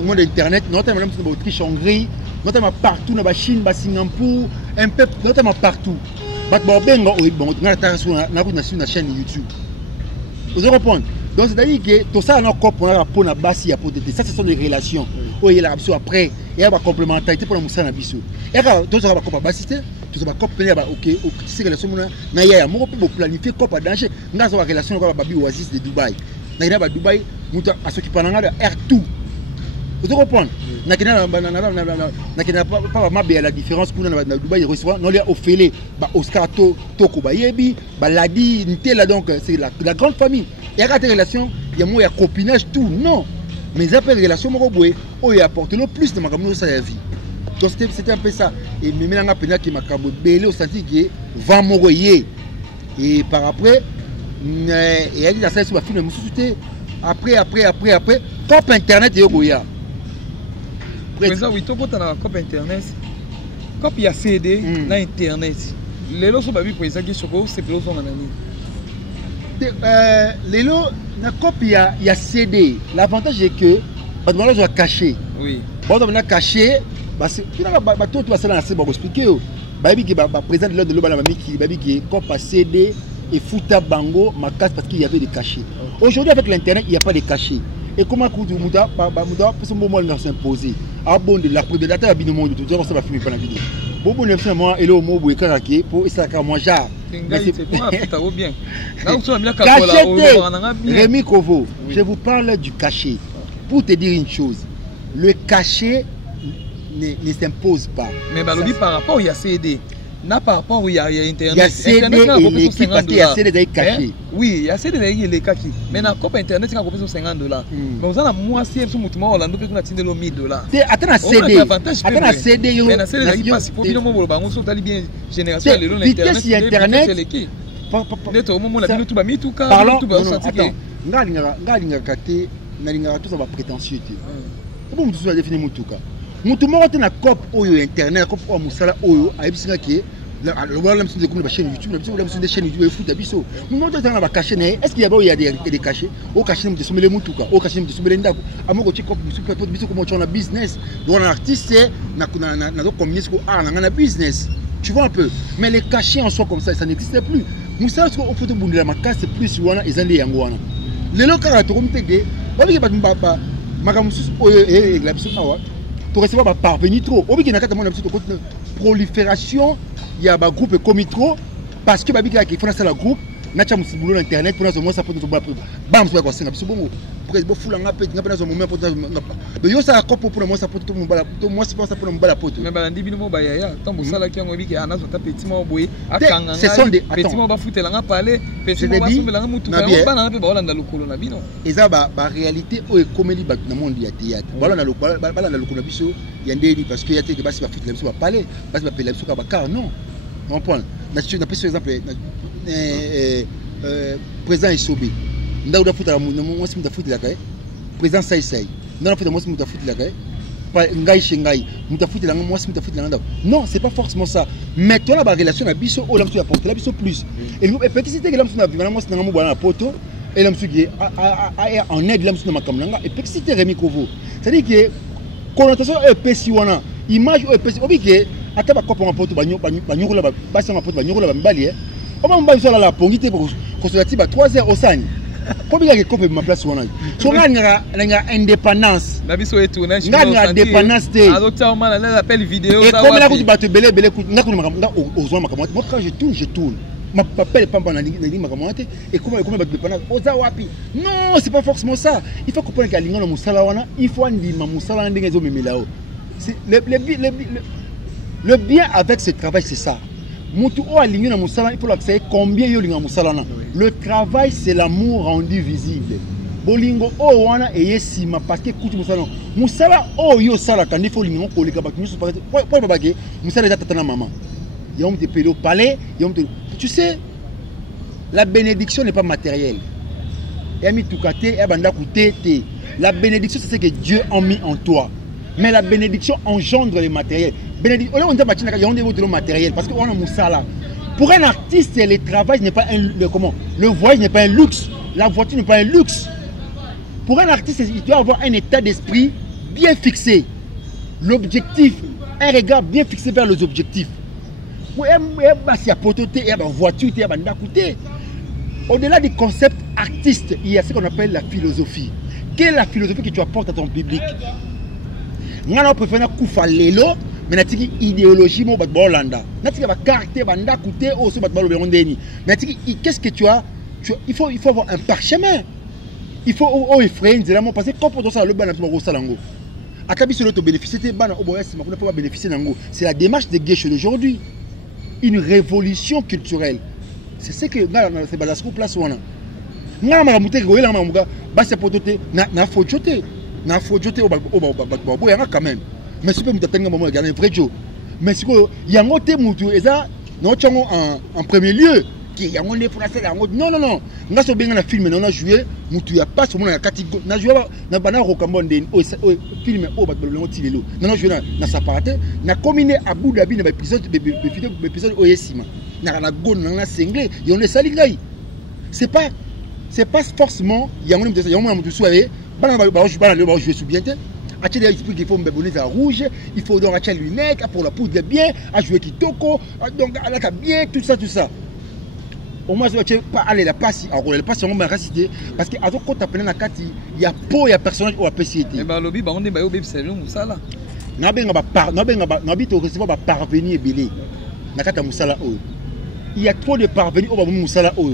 monde internet notamment même sur Autriche Hongrie notamment partout na Chine Singapour un peu notamment partout bon bon na chaîne YouTube vous répondre donc c'est-à-dire que tout ça on pour na basi à poteté ça ce sont des relations où il y a la après il y a la complémentarité pour la musana biso et quand tout ça va comme basi tout ça va compléter OK tu sais relation na ya mo peut planifier comme danger na so relation avec babi Oasis de Dubaï na ina ba Dubaï muta asokipa na air tout vous répondre na kina pas mabe la différence pour na Dubaï restaurant non les ofélé ba Oscar Toko ba yebi ba ladi ntela donc c'est la grande famille et à tes relations il y a moi copinage tout non mais après relation moko boy o y apporte le plus de makambo ça la vie donc c'était un peu ça et même nga pena ki makambo belé au senti que va moroyer et par après et il y a ça sur film musuté après top internet yo goya présent oui to kota na cop internet cop ya CD na internet lelo so babi présent ki soko c'est plus on nani lelo na copie il y a CD l'avantage est que ba demande doit cacher oui bon on a caché parce que ba tout va ça na c'est bon expliquer babi qui ba présent de l'autre ba mami qui babi qui cop CD et fouta bango ma casse parce qu'il y avait des cachets aujourd'hui avec l'internet il n'y a pas de cachets et comment Muda pour ce moment là s'imposer à bon de la prédateur à binomo de tout ça va finir par la vidéo bon bon fait moi et le mot boé karaké pour ça ka moi jar c'est pour afita bien Rémi Kovo je vous parle du cachet pour te dire une chose le cachet ne s'impose pas mais balobi par rapport il y a CD na par rapport il y a internet. Il y a CD et l'équipe parce qu'il y a CD d'ailleurs caché. Oui, il y a CD d'ailleurs les caché. Mais na cop internet c'est qu'on $50. Mais on a moi si sur mutumo Orlando pe kuna tindelo $1000. Attends na CD. Attends na CD yo. Mais na CD d'ailleurs pas si pour bino mo bango so tali bien génération le long internet. Vitesse internet. Neto moment la bino tout ba mi tout ka tout ba attends. Ngalinga kate na linga tout ça va prétentieuté. Bon mutu so définir mutuka. Mutu moko te na cop oyo internet cop o musala oyo ayibisinga ke le voilà monsieur de chaîne YouTube monsieur de chaîne YouTube foot abiso nous monte dans la caché est-ce qu'il y a des cachets au caché de sommer les mutuka au caché de sommer les ndako amoko ti cop super pot biso comment tu as business donc un artiste na communiquer ko art na business tu vois un peu mais les cachets en soi comme ça n'existe plus musala ko au photo bundela makase c'est plus wana ezali yango wana lelo kaka to komtege obi ke ba makamusu oyo la biso awa to recevoir ba parvenir trop obi ke na kata mona biso to prolifération il y a un groupe comme trop parce que babika qui font ça la groupe nacha musibulo internet pour nous ça pour nous bam ça quoi c'est bon pour que fula ngape ngapa na moment pour de yo ça copo pour moi ça pour tout mbala to moi c'est pas ça pour mbala poto mais balandi bino ba ya tambo sala ki ngo biki anazo ta petit mo boye akanga ce sont des petit mo ba futela nga parler petit mo ba sombela nga mutu ba bana pe ba olanda lokolo na bino eza ba réalité o comédie ba na monde ya théâtre bala na lokolo biso ya ndeli parce que ya te que basi ba futela biso ba parler basi ba pela biso ka ba car non on prend na par exemple président Isobe ndaou da futa mo simu da futa la kai président Sai ndaou futa mo simu da futa la kai pa ngai shengai muta futa la mo simu da futa la ndaou non c'est pas forcément ça mais toi la relation na biso o la tu apporter la biso plus et petit c'était que la musu na vivana mo sinanga mo bwana na poto et la musu qui en aide la musu na makamnanga et petit c'était Rémi Kovo c'est-à-dire que connotation epesi wana image epesi obike ata ba kopa mapoto banyokola basa mapoto banyokola ba mbali on va mbali sur la pongité pour consulter ba 3 heures au sani pour bien que kope ma place wana so nga indépendance na biso etu na nga indépendance te adopta on la appel vidéo ça comme la ko ba te belé nga ko makamata ozwa makamata moi quand je tourne ma papel pas na ni makamata et comment ba indépendance oza wapi non c'est pas forcément ça il faut comprendre que linga na musala wana il faut ndima musala ndenge zo memelao c'est le bien avec ce travail c'est ça mutu o aligné na musala il faut l'accepter combien yo linga musala na le travail c'est l'amour rendu visible bolingo o wana eyesima parce que kutu musala o yo sala kandi faut linga ko leka ba nyusu pour babake musala ya tata na maman yom te pelo palais yom te tu sais la bénédiction n'est pas matérielle yami tukate ya banda kutete la bénédiction c'est ce que Dieu a mis en toi mais la bénédiction engendre le matériel. Bénédiction, on dit le matériel parce qu'on a moussala. Pour un artiste, le travail n'est pas le voyage n'est pas un luxe, la voiture n'est pas un luxe. Pour un artiste, il doit avoir un état d'esprit bien fixé, l'objectif, un regard bien fixé vers les objectifs. Au-delà du concept artiste, il y a ce qu'on appelle la philosophie. Quelle est la philosophie que tu apportes à ton public? Ngana préfère kufa lelo mais natiki idéologie mo bat bolanda natiki ba carte banda coûter au so bat balo ndeni natiki qu'est-ce que tu as il faut avoir un parchemin il faut friends là parce que quand pour ça le bana to salango akabi sur l'auto bénéficier bana oboyasi makuna pas bénéficier nango c'est la démarche de Gesh d'aujourd'hui une révolution culturelle c'est ce que ngana c'est bazasco place wana ngana maramuté ko yela mamuga basi potote na fojote na fojote o yanga quand même mais si peut mutatanga maman regarder vrai Joe mais si ko yango te mutu eza no chango en premier lieu qui yango ne français yango non ngaso benga na film na jouer mutu ya passe mona ya catégorie na jouer na bana rokambo ndeni o film o ba bolongo tilelo na jouer na saparate na combiner Abu Dhabi na épisode oyesima na gon na single yone salingai c'est pas forcément yango mutu soyé bana ba jouer sous bien te il explique qu'il faut me bonner à rouge, il faut donc acheter lunettes pour la poudre bien, à jouer kitoko, donc à la bien, tout ça. au moins tu pas aller la passe la passe on m'a récité parce que avant quand tu appelles na kati il y a po il y a personnage ou APCT et bah lobby ba on est ba obi selon musala na benga na bito recevoir ba parvenir belé na kata musala o il y a trop de parvenir au ba musala o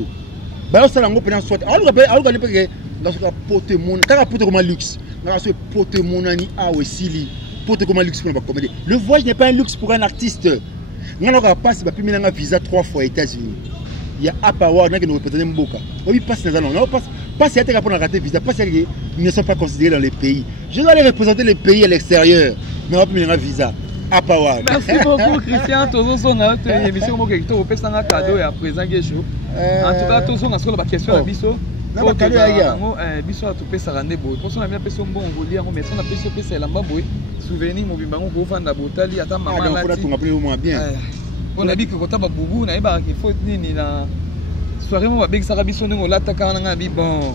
ba ça la ngo pena soit alors que que dans ce cas pote mon quand pote comme luxe na ce pote mon ani a aussi pote comme luxe pour ba comédie le voyage n'est pas un luxe pour un artiste ngana ka passe ba pimi na visa 3 fois États-Unis il y a Apawa qui nous représente Mboka. Oui, passe dans non, passe à terre pour rater visa, passe ils ne sont pas considérés dans les pays. Je dois aller représenter les pays à l'extérieur. Mais on va plus visa. Apawa. Merci beaucoup Christian, tozo songa émission mo que to pesa na cadeau et à présent Gesho. En tout cas tozo na sola ba question na biso. Na ba cadeau ya. Biso to pesa rande boy. Pour ça na bien pesa bon volia ngo mais ça na pesa la mbaboy. Souvenir mo bimba ngo ko fanda botali ata mama la. Ah, on a pris au moins bien. On a dit que quand tu as boubou, on a dit qu'il faut ni la soirée, on va bien que ça va bien sonner, on l'a attaqué, on a dit bon.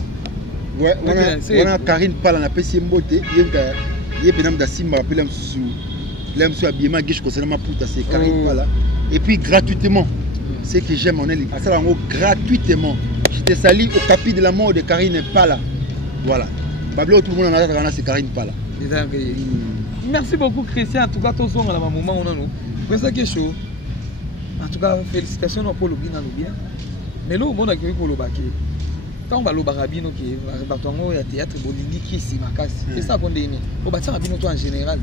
Ouais, on a Karine Pala, on a PC Mbote, il y a Benam Dassim, rappelé l'homme sous habillement, je concerne ma puta, c'est Karine Pala. Et puis gratuitement, c'est que j'aime, on est à ça, gratuitement. Je te salue au capi de la mort de Karine Pala. Voilà. Bablo, tout le monde en a c'est Karine Pala. Merci beaucoup, Christian. En tout cas, tout le monde à la moment, on a nous. C'est ça qui est chaud. En tout cas, félicitations pour le bien. Mais là, on a vu pour le baquet. Quand on va au barabino, qui est théâtre, qui c'est ça qu'on dit. On va faire en général.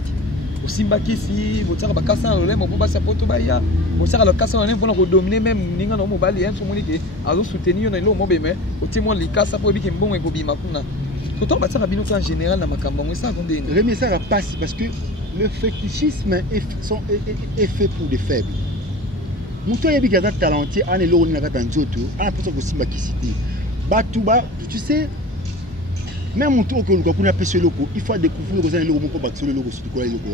Au Simbaki, si vous avez un cassin, on va faire un potobaya. Vous avez un cassin, on va dominer même Ninga no mobile, et on va soutenir le mobile, au témoin de casa pour dire qu'il est bon et Bobi Makuna. Quand on va faire un en général dans ma campagne, c'est ça qu'on dit. Rémi, ça passe parce que le fétichisme est fait pour les faibles. Moutou yebi gaza talenté ane lo na kata njoto ana poso ko simba kisité batuba tu sais même moutou ko ko kuna pese loko il faut découvrir ko za loko moko bakso loko sur ko loko.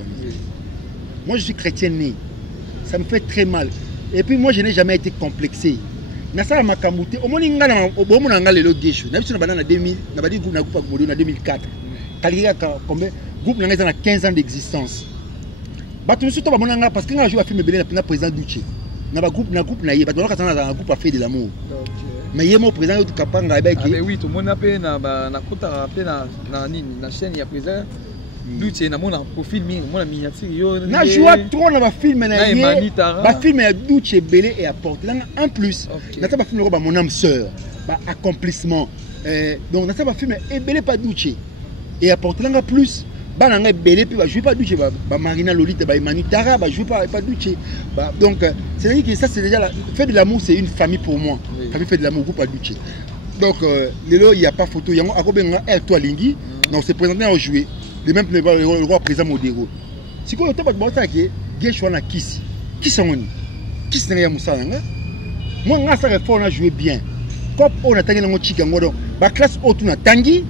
Moi je suis chrétien né, ça me fait très mal et puis moi je n'ai jamais été complexé na sala makamute o moni ngana o bomo na ngale lo gesho na biso na banana 2000 na badi groupe na groupe ko na 2004 kalika combien groupe na ngeza na 15 ans d'existence batu surtout ba monanga parce que nga joue à film belé na président Duché na ba groupe na yé ba donc ça na groupe a fait de l'amour mais yé mo président yo kapanga ba ki oui tout monde appelle na kota appelle na chaîne ya président Duché na mona profil mi mona miniature yo na joue trop na ba film na yé ba film ya Duché belé et apporter en plus na ta ba film ba mon âme sœur ba accomplissement donc na ta ba film et belé pas Duché et apporter là plus ba na belé puis ba jouer pas Duché ba Marina Lolita ba Emmanuel Tara ba jouer pas Duché donc c'est dire que ça c'est déjà faire de l'amour c'est une famille pour moi famille fait de l'amour pas Duché donc lelo il y a pas photo yango akobenga toi lingi non c'est présenté à jouer les mêmes le roi présent modéro si ko to ba ba ke gesho na kisi kisangoni kisi na ya musala nga moi nga ça réforme na jouer bien comme on a tangi ngo chika ngodo ba classe auto na tangi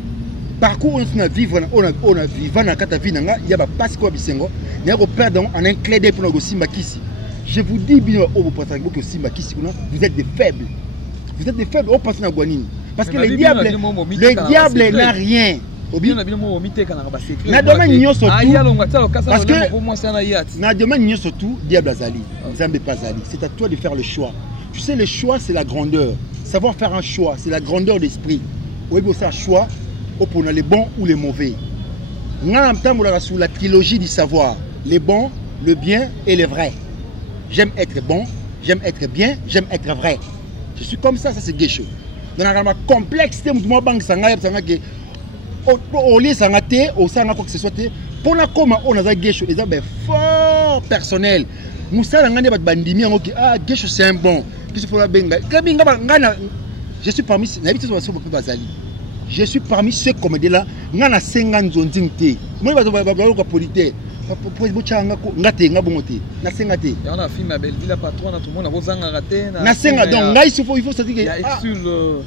parcours on a vivre on a vivre na kata vie nga ya ba passe ko bisengo na ko perdre en un clé de pour go simba kisi je vous dis bien au vous pensez que simba kisi kuna vous êtes des faibles au pense na guanini parce que le diable n'a rien bien bien mo mité kana ba secret na domaine nyoso tout parce que na domaine nyoso tout diable azali nzambe pas azali c'est à toi de faire le choix tu sais le choix c'est la grandeur savoir faire un choix c'est la grandeur d'esprit oui bon ça choix pour les bons ou les mauvais ngana mtambola sur la trilogie du savoir les bons le bien et le vrai j'aime être bon j'aime être bien j'aime être vrai je suis comme ça c'est Gesho dans la complexité moi banque sanga que au lieu sangaté au sanga quoi que ce soit pour la comment on a Gesho et ça ben fort personnel musala ngane bat bandimi ngoki ah Gesho c'est un bon puis il faut la benga ngana je suis parmi n'habite sur beaucoup bazali je suis parmi ceux comédiens là ngana 50 zonzingté moi ba polité pour bochanga ko ngate ngabongote na sengate on a film belle ville patron na tout monde bozanga raté na senga donc ngai il faut se dire que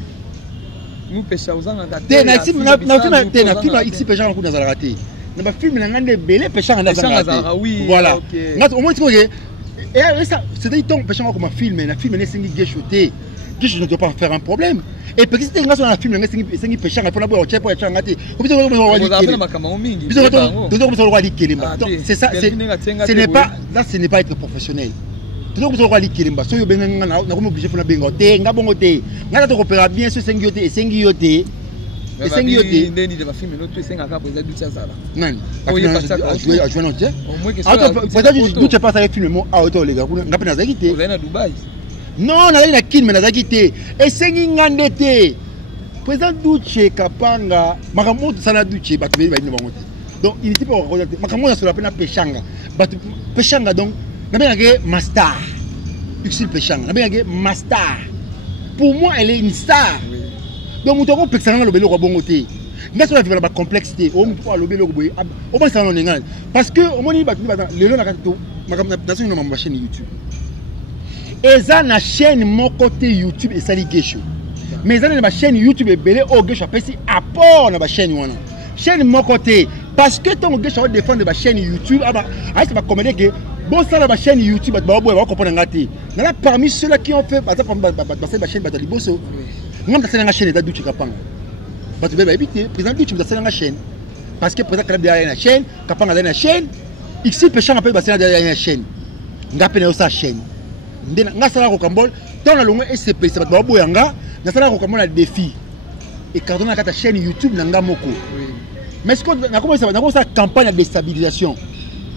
nous pêcha ozanga raté na film na film ici pêcha na ko na raté na ba film na ngande belé pêcha na raté oui voilà ngat au moins tu vois et ça c'est dit donc pêcha comme film na film na sengi geshoté je ne dois pas faire un problème et parce que c'est un film c'est pêcheur il faut d'abord check pour être ngati c'est ça ce n'est pas là ce n'est pas être professionnel tu dois que tu kilimba so yo benga na ko obligé fona benga te nga bongo te nga to opéra bien so sengi yote esengi yote esengi yote ndeni de ba film no tu senga ka poser du sala nani a jouer non tiens au moins que ça peut-être tu passes avec film mo a auto les gars nga pena zaki te na Dubai non na kin mais na zaki te esengi ngande te président Duce Kapanga makamoto sana Duce batu ba ni bango te donc il était pas reconnaître makamoto sur la peine pechanga batu pechanga donc na bien que master Uxil pechanga na bien que master pour moi elle est une star donc muto ko pechanga lo belo ko bongo te nga so la vivre ba complexité o muto ko lo belo ko boy o ba sana ngal parce que o moni batu ba lelo na kato makamna nazo no ma chaîne YouTube eza na chaîne mon côté YouTube et sali gesho mais dans ma chaîne YouTube belé o gesho apesi apport na ba chaîne wana chaîne mon côté parce que ton gesho défendre ba chaîne YouTube aba c'est pas commander que bon ça la chaîne YouTube ba boy ba comprendre ngati na parmi ceux-là qui ont fait ba chaîne ba liboso ngam ta na chaîne da Duce Kapanga ba tu ba éviter président Duce da na chaîne parce que président Kaleb derrière la chaîne Kapanga derrière la chaîne ici péchant appelle ba derrière la chaîne ngape na sa chaîne ndena nga sala ko kambol ton na longo SCP ça ba boy nga na sala ko kamona défi et quand on a ta chaîne YouTube na nga moko mais ce que na commencé na campagne de déstabilisation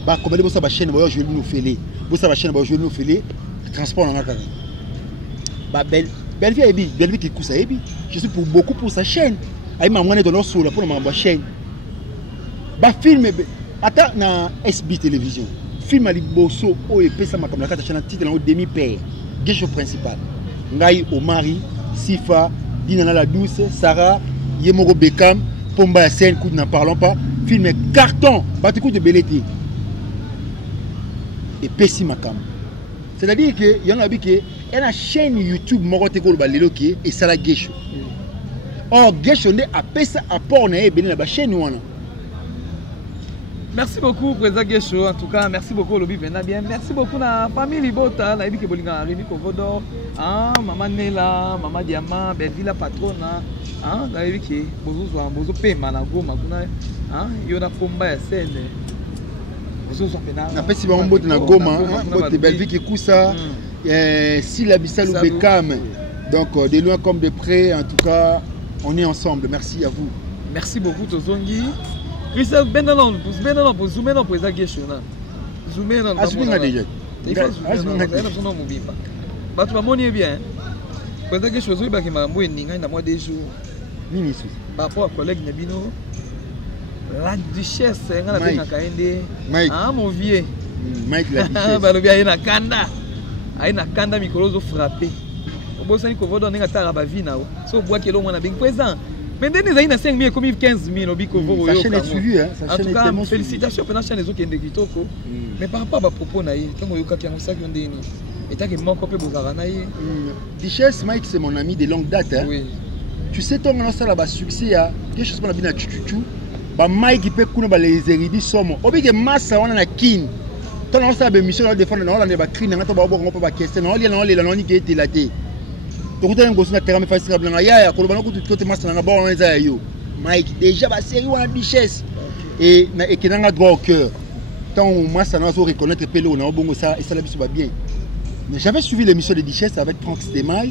ba commander ça ba chaîne ba jouer nous fêler bo ça ba chaîne ba jouer nous fêler transport na nga ba belle qui cousa ebi je suis pour beaucoup pour sa chaîne ay ma ngone don solo pour ma chaîne ba film ata na SB télévision film ali bosso o epesa makamla kata chaîne titre na demi père gesho principal ngai Omari Sifa Dina la douce Sarah Yemoro Bekam Pomba ya scène coup n'en parlons pas film carton ba coup de belleté et pessi makam c'est-à-dire que il y en a que une chaîne YouTube morote ko ba lelo ki et sala gesho or gesho ne apesa apport na e beni na ba chaîne wana. Merci beaucoup président Gesho en tout cas merci beaucoup lobby vena bien merci beaucoup na famille Libota na ebike bolinga Rémi Kovodo maman Nela maman Diamant Belleville patrona na ebike bozo pema na Goma kuna yona komba ya scène bozo pena na pesi ba mbote na Goma mbote Belleville kusa si la Bissalou Bekam donc de loin comme de près en tout cas on est ensemble merci à vous. Merci beaucoup Tozongi. Christophe Benalon, pour zoomer dans président Gesho na. Zoomer dans. Asubinga déjà. Non mobimba. Ba tu moni bien. Président Gesho zo ibaki mambo eninga na mois de jours. Nini sou. Par rapport à collègue Nebino. La duchesse ngana benga kaende. Mon vieux. Mike la duchesse. Ba lobi aina kanda. Aina kanda mikolo zo frapper. Obosani ko vodo ninga tara ba vie na o. So bois kelo mwana bing président. Mais dès les 5 000 comme 15 000 au Bikovo. Sa chaîne est suivie. En tout cas, félicitations pour la chaîne des autres qui ont Kitoko. Mais par rapport à propos, quand on a un sac et tant que mon copain Bozaranaï. Duchesse Mike, c'est mon ami de longue date. Oui. Tu sais, ton lancé là-bas succès, quelque chose qu'on a bien à Chuchuchu. Mike, il peut couler les érudits sommes. Au biais de masse, on a un kin. Ton lancé la mission de défendre, on a des bacries, on a pas question, on a les qui étaient là. Donc on a un gosse na terrain mais facile blanc ya ko bana ko tout masse na ba on eza yo Mike déjà ba série wana duchesse et na ekinanga droit au cœur tant masse na zo reconnaître pelo na bongo ça et ça la biso va bien mais j'avais suivi l'émission de duchesse avec Franck Stemay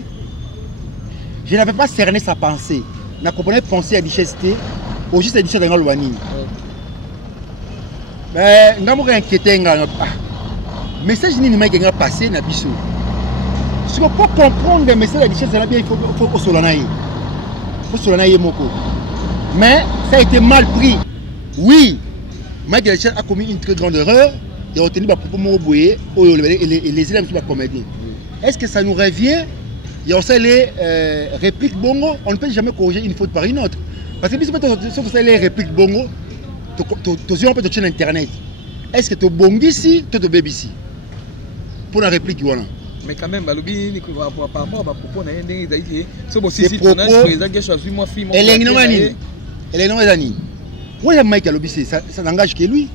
je n'avais pas cerné sa pensée na comprenais penser à duchesse té au juste duchesse dans lwani mais ngamo ka inquiéter nga message ni Mike nga passé na biso. Si on peut comprendre le message de la duchesse, il faut solanaï. Il faut solanaï moko. Mais ça a été mal pris. Oui, Mike la duchesse a commis une très grande erreur. Il a retenu ma propos Moroboye et les élèves de la comédie. Est-ce que ça nous revient? Il y a aussi les répliques bongo. On ne peut jamais corriger une faute par une autre. Parce que si tu as les répliques bongo, tu as peut-être internet. Est-ce que tu es bon ici, tu es bébé ici? Pour la réplique, voilà. Mais quand même, balobi ni ko par rapport à propos na ndenge zaiki so bo sisi tournage président Gesho azui moi film elle est non zani ouais Mike alobi ça n'engage que lui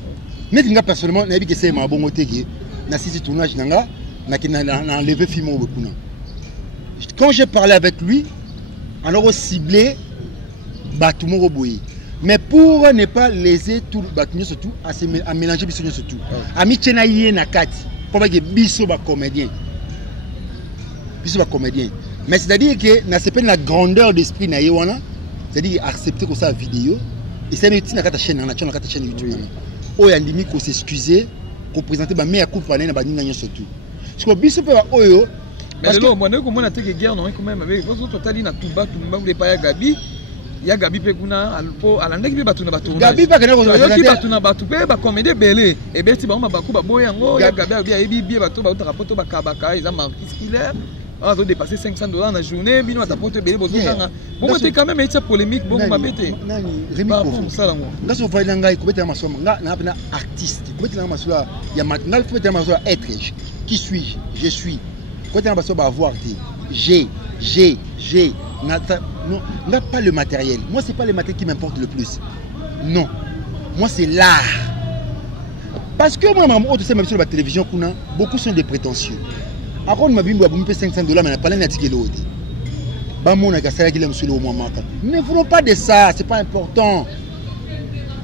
mais nga personnellement na bi que c'est ma bongo teki na sisi tournage nanga na enlever film au kuna quand j'ai parlé avec lui on a ciblé Batumoro Boye mais pour ne pas léser tout Batumoro surtout à mélanger biso surtout ami tena yé na kati pour que biso ba comédien. Biso ba comédien. Mais c'est-à-dire que na c'est la grandeur d'esprit na yewana, c'est-à-dire accepter que ça vidéo et c'est mettre na ta chaîne na ta chaîne YouTube. Oh yandimi ko s'excuser, ko présenter ba meilleure coupe na ba ninga surtout. Parce que biso pe ba oyo mais le moi comment na te guerre non quand même avec parce que totali na tuba vous pas ya Gabi. Il y a Gabi Pekuna, Alpo, Alanda qui battu na batu. Gabi pas que qui battu na batu pe ba comédie belé et ben si ba baku ba boyango ya Gabi ya ebi batu ba rapoto ba kabaka ils ont marqué skiller. On a dépassé $500 la journée, bino ta pote belé bozo tanga. Bon c'est quand même une polémique bon ba bete. Nani Rémi Kofu. Nga so fa nanga ko beta masoma nga na apena artiste. Ko beta na masula ya nga ko beta masula être. Qui suis-je? Je suis. Ko beta na masula ba avoir été. J'ai non, n'a pas le matériel. Moi, c'est pas le matériel qui m'importe le plus. Non. Moi, c'est l'art. Parce que moi, maman, tu sais, sur la télévision, beaucoup sont des prétentieux. Après, on m'a dit que je $500, mais on n'a pas l'indiqué l'autre. Ne voulons pas de ça, c'est pas important.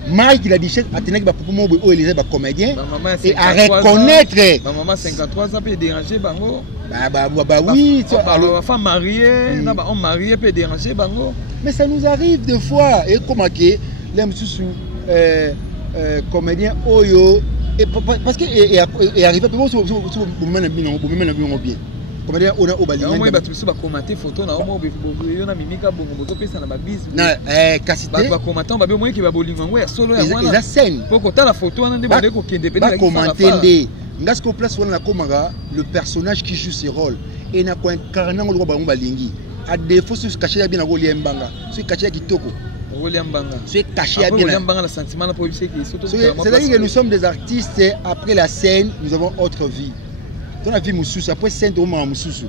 Mike, il a dit chef, Athénèque va pour moi où il est comédien et à reconnaître. Ma maman 53 ans peut déranger bango. Bah oui, alors la femme mariée, on marié peut déranger bango. Mais ça nous arrive des fois et comment que l'aime sous comédien oyo et parce que et arrivé pour vous mener bien. Comédien on a au bali. Moi tu peux commenter photo na moi yo na mimika bongo boto pesa na ba bis. Na kasite. Ba commenter ba moi ki ba bolingo ngwe solo ya wana. La scène. Poko ta la photo wana ndé ko kende pe na commenter ndé. Ngasko place wana komanga le personnage qui joue ce rôle et na ko incarner ngo ba balingi. À défaut se cacher bien na go liembanga. Se cacher kitoko. Liembanga. Se cacher bien. Liembanga le sentiment na police qui surtout. C'est-à-dire que nous sommes des artistes après la scène, nous avons autre vie. Dans la vie mususu après scène au moment mususu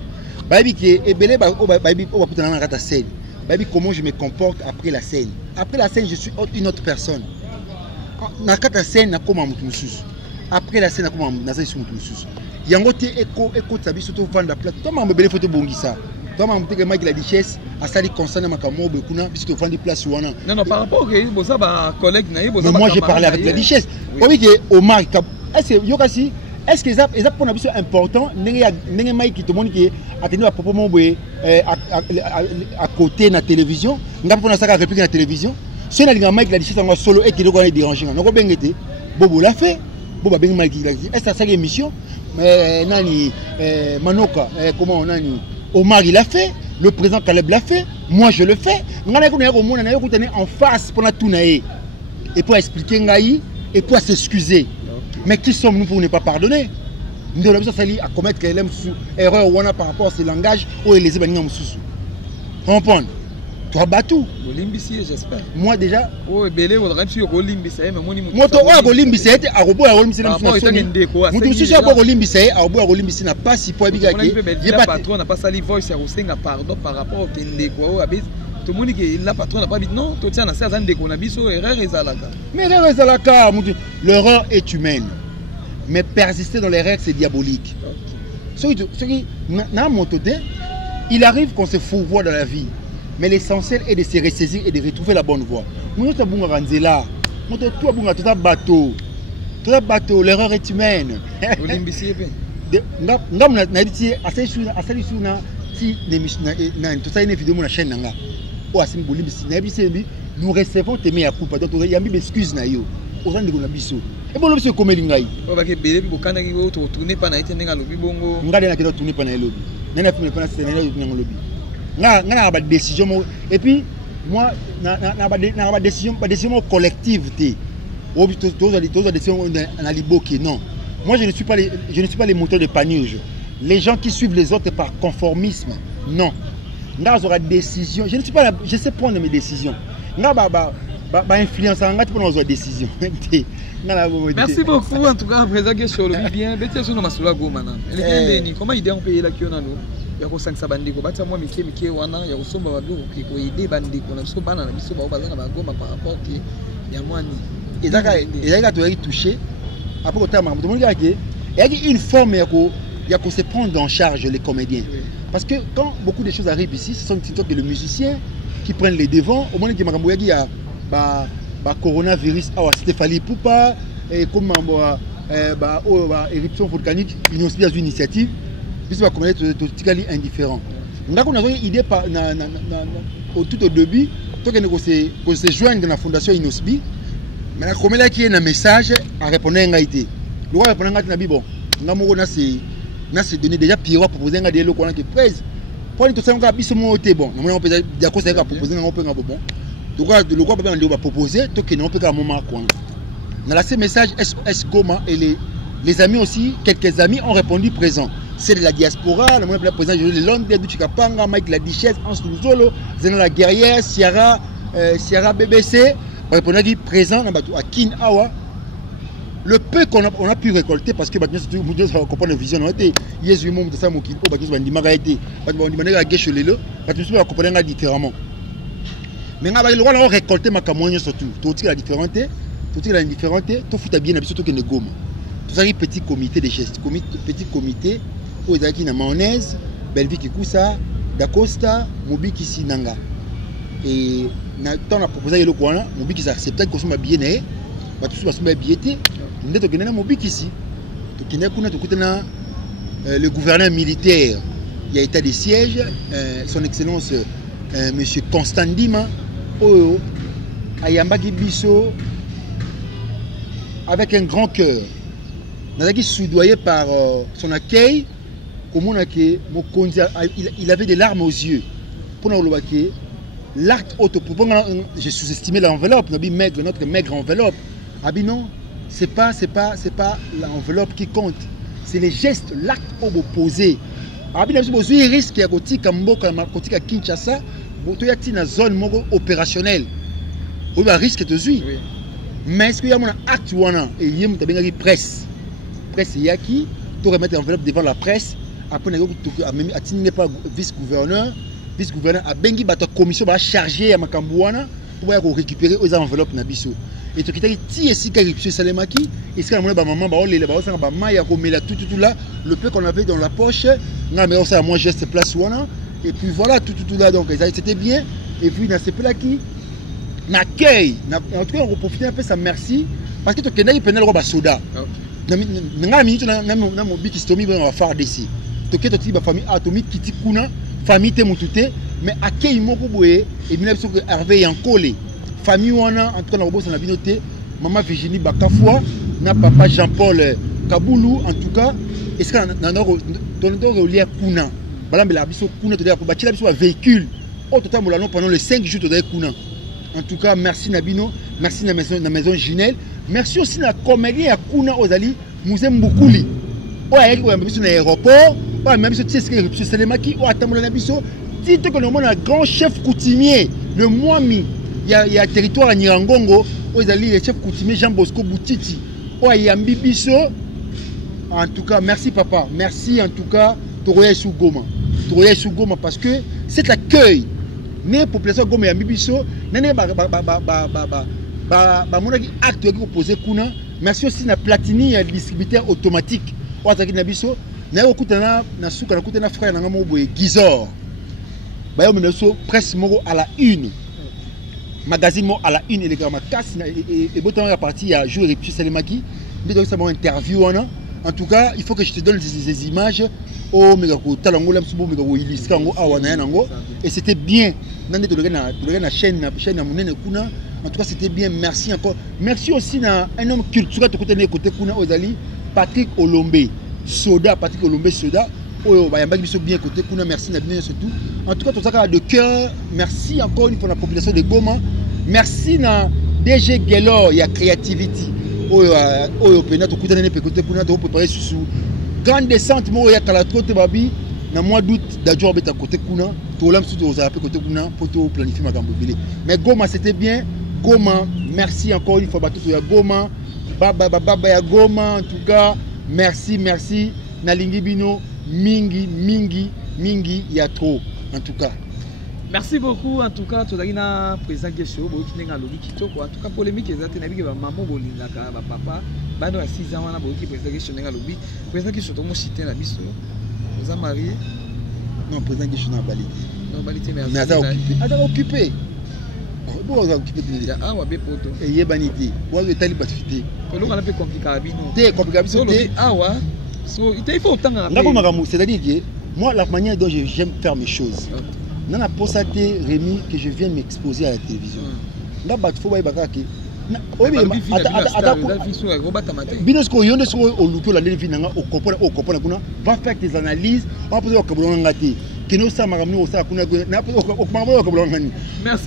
baby qui est belé baby on va peut-être dans la scène baby comment je me comporte après la scène je suis une autre personne na kata scène na koma mutu mususu après la scène na koma na za mutu mususu yango te eko tabi surtout vendre place toi ma belé photo bongisa toi ma mutu que Mike la richesse a sali concernant ma kamo bekuna biso vendre place wana non par rapport que boza ba collègue na boza moi j'ai parlé avec la richesse oui que Omar est-ce que yokasi est-ce que ça pour nous c'est important n'engé Mike tout le monde qui a tenu à propos à côté na télévision n'a pas ça réplique na télévision si na Mike la dit ça solo et qui doit déranger on ko bengete bobo l'a fait bobo bengi Mike la dit est-ce ça émission nani Manoka comment nani Omar il l'a fait le président Caleb l'a fait moi je le fais ngana ko na ko mona na ko tenir en face pour na tunaé et pour expliquer ngai et pour s'excuser. Mais qui sommes-nous pour ne pas pardonner? Nous devons salir à commettre une erreur par rapport à ce langage où les événements sous. Comprendre? Tu as battu. J'espère. Moi déjà. Oh, belé, on aurait pu Olimbissé, mais moi, moi, tu as Olimbissé, à Robo, à Olimbissé, n'a pas si pour habiter. Il n'y a pas patron, n'a pas sali voice, à Roussenga, pardon, par rapport au Kendeko, tout le monde qui la patronne n'a pas dit non, tu tiens à 16 ans de qu'on a biso erreur et zalaka. Mais erreur et zalaka, l'erreur est humaine. Mais persister dans l'erreur, c'est diabolique. Il arrive qu'on se fourvoie dans la vie. Mais l'essentiel est de se ressaisir et de retrouver la bonne voie. Nous sommes là. Nous sommes tout un bateau. Tout un bateau, l'erreur est humaine. Nous recevons tes meilleurs coups. Donc, il y a des excuses. Aux gens de Gonabiso. Et bon, monsieur Komelingai. On va que Bélé, vous canez qui tourner pas naïté n'a lobby bongo. On regarde qui tourner pas naïté lobby. N'a pas pas c'est dans lobby. N'a pas décision. Et puis moi, n'a pas décision collective. Tous les décisions en aliboki non. Moi, je ne suis pas les moteurs de panier. Les gens qui suivent les autres par conformisme, non. N'a pas décision. Je ne suis pas. Je sais prendre mes décisions. N'a pas influence en pour nos décisions. Merci beaucoup en tout cas présent que sur le bien bête sur masula go mana eleke comment idée on paye la kiona no ya ko sangsa bandiko bata moi mike wana ya kusomba bado ko idée bandiko na so bana na biso ba bazana ba goma par rapport que ya mwani ezaka to yi toucher après au terme tout le monde il y a une forme ya ko se prendre en charge les comédiens parce que quand beaucoup de choses arrivent ici ce sont que le musicien qui prennent les devants au moment que makambo ya ba coronavirus awa Stéphanie Poupa et comme éruption volcanique Inosbi a une initiative puis va commander tout indifférent. On a une idée au tout au début qu'on se joindre dans la fondation Inosbi mais la commune qui est un message à répondre à l'idée. Le roi répondre à bon on a se donné déjà Pierre proposer un des locaux qui presse pour tout ça on a biso mo té bon on peut dire quoi ça va proposer on peut bon donc le roi va proposer tout que non peut qu'à moment quoi. Dans ce message, S. Goma et les amis aussi, quelques amis ont répondu présent. C'est de la diaspora, le président de Londres, du Chikapanga, Mike la Duchesse, Hans Luzolo, Zena la Guerrière, Sierra BBC, répondant présent à Kin Awa. Le peu qu'on a pu récolter, parce que nous avons compris la vision, il y a eu un moment de ça, nous avons dit Magaïté, nous avons dit la guerre chez les lots, nous avons compris différemment. Mais nous avons récolté ma camogne surtout, tout la différente. Tout est différent, tout fout bien, surtout que les gommes. Tout ça, petit comité de gestes, petit comité, où il y a qui na mayonnaise, Belvi qui kousa, Dacosta, Mobi qui sinanga. Et quand on a proposé le coin, Mobi qui s'accepte, qu'on soit bien né, tout ça va bien été. Nous avons gagné Mobi qui ici. Tout le gouverneur militaire, il y a état de siège, son excellence, monsieur Constant Dima, Ayamba Gibiso. Avec un grand cœur. Nous avons soudoyé par son accueil. Il avait des larmes aux yeux. Pour nous dire l'acte autopropre, j'ai sous-estimé l'enveloppe, notre maigre enveloppe. Non, c'est pas l'enveloppe qui compte. C'est les gestes, l'acte opposé. Il risque à Kinshasa, il y a une zone opérationnelle. Il y a un risque de vie. Mais est-ce qu'il y a un acte et il y a une presse il y a qui tu remettre l'enveloppe devant la presse après il n'y a pas vice-gouverneur a bengi la commission va charger à Makambouana pour récupérer aux enveloppes nabiso et tu qui est si corruption salemaki est-ce que la maman tout là le peu qu'on avait dans la poche mais on sait moi geste place et puis voilà tout là donc c'était bien et puis dans ce plat qui n'accueille en tout cas on profite un peu ça merci parce que tu connais il peut le roi soda na minute na mo bikistomi va faire d'ici tu connais tu famille atomique qui tikuna famille te mutute mais accueille moko boye et bien sûr que Hervé Yankole famille wana en tout cas na robosa na binoté maman Virginie Bakafwa na papa Jean-Paul Kaboulou en tout cas est-ce que na ton relier kuna balambela biso kuna to dire ko batila biso véhicule au total molano pendant les 5 jours to dire kuna. En tout cas, merci Nabino, merci la maison Ginelle, merci aussi la comédie à Kuna Ozali, Musée Mboukouli. On a eu un aéroport, on a même ce que Salemaki, on a attendu Nabiso, titre que nous avons un grand chef coutumier, le Mwami, il y a un territoire à Nirangongo, Ozali, le chef coutumier Jean Bosco Boutiti, on a eu Bibiso. En tout cas, merci papa, merci en tout cas, Toroya Sougoma, parce que cet accueil. Les populations comme Yambibiso, acte qui opposé kuna. Merci aussi na Platini, distributeur automatique. Ouataki Nabiso, na okutana na suka na kutana frère na ngamo boye Gizor. Bayo meneso presse moro à la une. Magazine moro à la une et les gars casse et botan la partie à jour et puis Salemaki. Mais donc ça m'a interview en tout cas, il faut que je te donne des images au Megako Talango Lamsubo Megako Iliskango Awanango et c'était bien. Nande de la chaîne à Mounene Kuna. En tout cas, c'était bien. Merci encore. Merci aussi à un homme culturel de côté Kuna Ozali, Patrick Olombe Soda, Oh, bien côté Kuna. Merci Nabine surtout. En tout cas, tout ça de cœur. Merci encore une fois la population de Goma. Merci na DG Gelor, il y a Creativity. Pena to kutana ne pekote kuna to préparer sous grande descente mo ya kala trote babi na mois d'août d'adjour beta côté kuna to lam sous aux appels côté kuna pour to planifier makambo vile mais Goma c'était bien Goma merci encore une fois bato ya Goma baba ya Goma en tout cas merci na lingi bino mingi ya trop en tout cas. Merci beaucoup. En tout cas, tu as un président qui est chaud, qui est en tout cas, polémique, exactement, que maman bolinga, papa, bando à 6 ans, on a beaucoup de président qui est dans le lobby. Président qui est chaud, moi, cité la biso. Vous êtes marié? Non, président qui est chaud dans Bali. Non, Bali, mais occupé. Bon, on va occuper de ya awa be poto et yebanité on va étaler batité kolonga na pe compliqué bino té compliqué so té awa so il faut autant c'est-à-dire que moi la manière dont j'aime faire mes choses dans la posaté Rémi que je viens m'exposer à la télévision nga bat fo ba bakaki bino sko yonde so o luto la levi nanga o comprendre kuna va faire tes analyses on va poser au kabulon ngati kino sa makamni o sa kuna na o mambo o kabulon ngani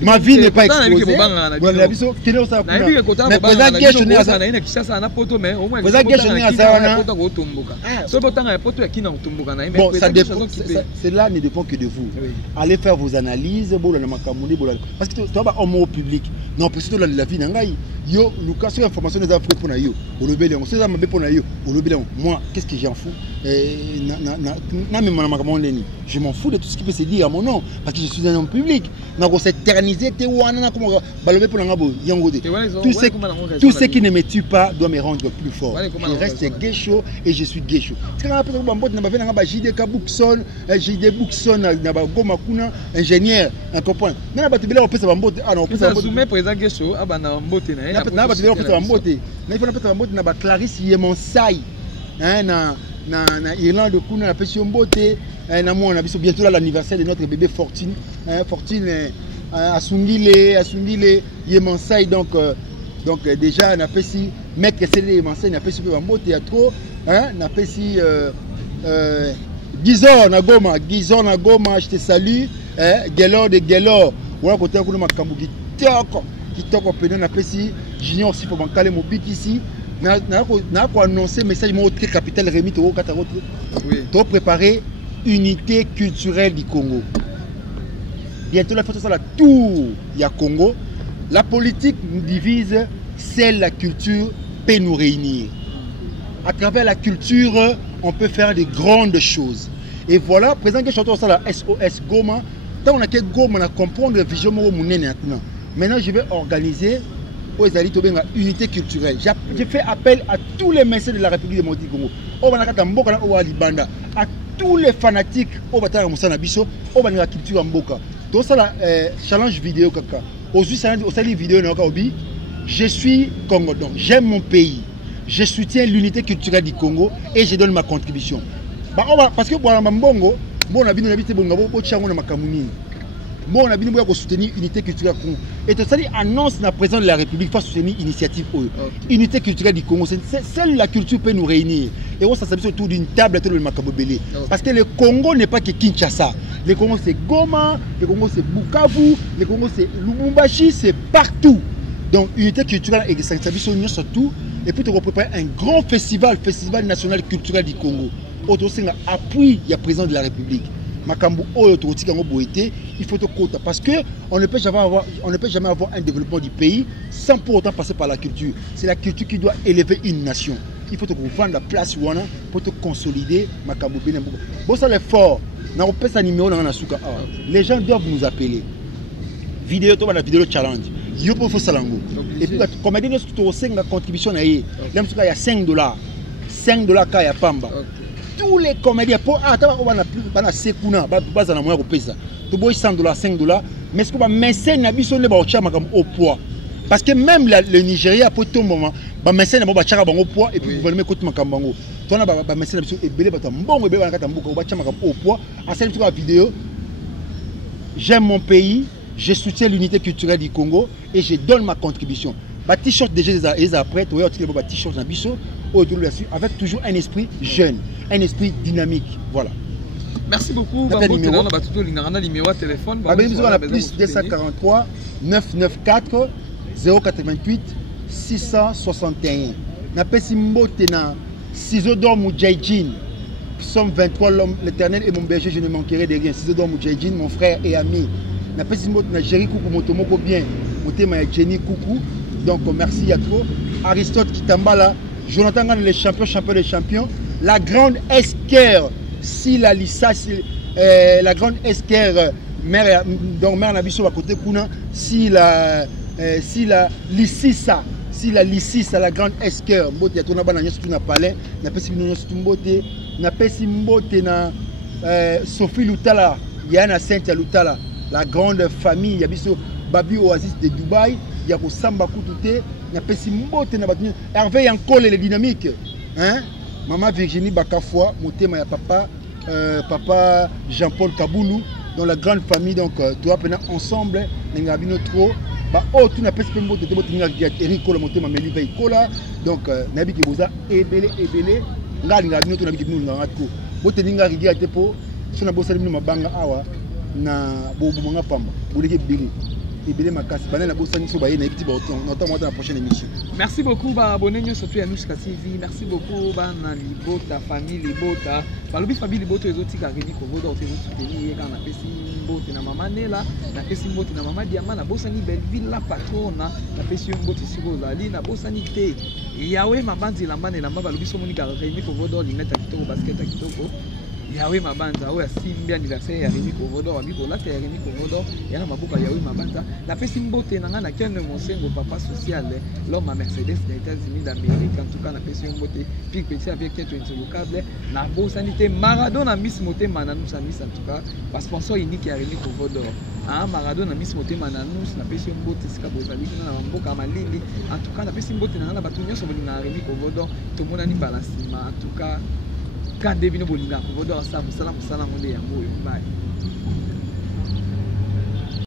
ma vie n'est pas exposée voilà biso kino sa kuna mais président Gesho ne asa na ina kishasa na poto mais au moins président Gesho ne asa na poto ko tumbuka so botanga ya poto ya kina tumbuka na bon ça dépend cela ne dépend que de vous allez faire vos analyses bolo na makamuni bolo parce que toi ba homme public non parce que la vie nanga yo Lucas sur information des affaires pour na yo o lebele on sait ça mabe pour na yo o lebele moi qu'est-ce que j'en fous na même na makamon leni je m'en fous de tout ce qui peut se dire à mon nom parce que je suis un homme public na ko s'éterniser te wana na comme balobe pour ngabo yangote tout ce qui ne me tue pas doit me rendre plus fort je reste Gesho et je suis Gesho c'est quand après bambote na ba venanga ba JD Kabuxon JD Buxon na ba goma kuna ingénieur en comprendre na ba tebela on peut ça bambote ah non on peut ça soumet président Gesho abana mbote na na ba tebela on peut ça bambote na il faut na peut ça bambote na ba Clarisse Yemonsai hein na Irlande kuna na pesi mbote na mona biso bientôt là l'anniversaire de notre bébé Fortune Fortune Asungile Yemonsai donc déjà na pesi mec c'est Yemonsai na pesi ba mbote ya trop hein na pesi Gizor na Goma je te salue Gelor de Gelor wala côté kuna makambu kitoko pena na pesi Junior aussi pour bankale mobiki ici na ko annoncer message mo très capital Rémi to kataro to préparer unité culturelle du Congo. Bientôt la photo sur la tour ya Congo. La politique nous divise, celle la culture peut nous réunir. À travers la culture, on peut faire de grandes choses. Et voilà, présent que chanteur ça la SOS Goma, tant on a que Goma na comprendre vision mo munene maintenant. Maintenant, je vais organiser aux alliés unité culturelle. Je fais appel à tous les messieurs de la République démocratique du Congo. Au Banaka Mboka au Libanda, à tous les fanatiques au Batara Moussana Biso, au Banaka culture Mboka. Donc ça la challenge vidéo kaka. Aujourd'hui ça au sali vidéo na Obi. Je suis Congo donc j'aime mon pays. Je soutiens l'unité culturelle du Congo et je donne ma contribution. Bah on va parce que bon Mbongo, bon na bino na bité bonga bo chango na makamuni. Bon, on a bien voulu soutenir l'unité culturelle du Congo. Et tout ça, annonce la présidente de la République pour soutenir l'initiative unité culturelle du Congo. Seule la culture peut nous réunir. Et on s'assoit autour d'une table tout le Makabobélé. Parce que le Congo n'est pas que Kinshasa. Le Congo c'est Goma, le Congo c'est Bukavu, le Congo c'est Lubumbashi, c'est partout. Donc unité culturelle et ça surtout. Et puis on préparer un grand festival national culturel du Congo. Autour c'est l'appui du président de la République. Makambu il faut te compter parce que on ne peut jamais avoir un développement du pays sans pour autant passer par la culture. C'est la culture qui doit élever une nation. Il faut te vendre la place pour te consolider. Makambu bon ça l'effort. Les gens doivent nous appeler. Vidéo toi la vidéo challenge. Yopo faut salango. Et puis comme dit nous la contribution na il y a $5. $5 kaya pamba. Tous les comédiens pour bana sekuna baza na moya kopesa to boy $100 $5 mais ce que ba mécène na biso le ba ochama comme au poids parce que même le Nigeria pour tout moment ba mécène ba chaka bango poids et puis gouvernement côté makambango to na ba mécène biso ebele bata mbongo ebele na kata mbuka ba chama comme au poids à cette vidéo j'aime mon pays, je soutiens l'unité culturelle du Congo et je donne ma contribution. Ba t-shirt déjà les après to ya ba t-shirt na biso avec toujours un esprit jeune, un esprit dynamique. Voilà. Merci beaucoup. On a numéro de téléphone. On a plus 243 994 088 661. On a Pessimbote na Sizodor Moudjahidine. Nous sommes 23 l'homme, l'Éternel est mon berger, je ne manquerai de rien. Sizodor Moudjahidine, mon frère et ami. On a Pessimbote na Jerry Koukou Motomoko bien. Motema ya Jenny Koukou. Donc merci à toi. Aristote Kitambala. Jonathan Gane, le champion des champions. La grande Esquerre, si la Lissa, la grande Esquerre, mère Nabiso à côté Kuna, si la Lississa, la grande Esquerre, Mbote, Tona Bananya, c'est un palais, n'a pas si Mbote, n'a pas si Mbote, Sophie Lutala, Yana Sainte Lutala, la grande famille, Yabiso, babi Oasis de Dubaï ya ko samba kututé na pesi mbote na batuni Hervé Yankole les dynamiques hein maman Virginie Bakafwa motema ya papa papa Jean-Paul Kaboulou dans la grande famille donc tu vois pendant ensemble n'inga bino trop ba oh tu na pesi mbote de botinga Eric Kola motema meli va ikola donc nabi ki boza ebele ngali nga bino to nabi ki bino nga ko boteninga rigia te po sona bosali bino mabanga awa na bobo nga pamba boleke bili ebele makasi banana bosani so baye na petit bouton notamment dans la prochaine émission. Merci beaucoup ba abonné nous surtout à Nuska TV. Merci beaucoup ba na libota famille libota balobi famille libota ezotika remi ko voda otezo soutenir quand na pesi mbote na mama Nela na pesi mbote na mama Diama na bosani Belleville la patrona na pesi mbote siko zali na bosani te yawe mabanzi la mane na balobi so monika remi ko voda lineta kitoko basket kitoko yawe mabanza oya simbi anniversaire ya Rémi Kovodo wa biko la ya Rémi Kovodo yana mabuka yawe mabanza la pesi mbote nanga na Ken Monsengo papa social l'homme à Mercedes des États-Unis d'Amérique en tout cas na pesi mbote puis petit avec tête insolocable na bosanité Maradona Miss Motema na nous Miss en tout cas pas sponsor unique ya Rémi Kovodo ah Maradona Miss Motema na nous na pesi mbote sika bozali na mboka malili en tout cas na pesi mbote nanga na batu nyonso bolinga Rémi Kovodo to mona ni balasima en tout cas quand Devino Bolinga, vous devez savoir, salam, salam, salam, bye.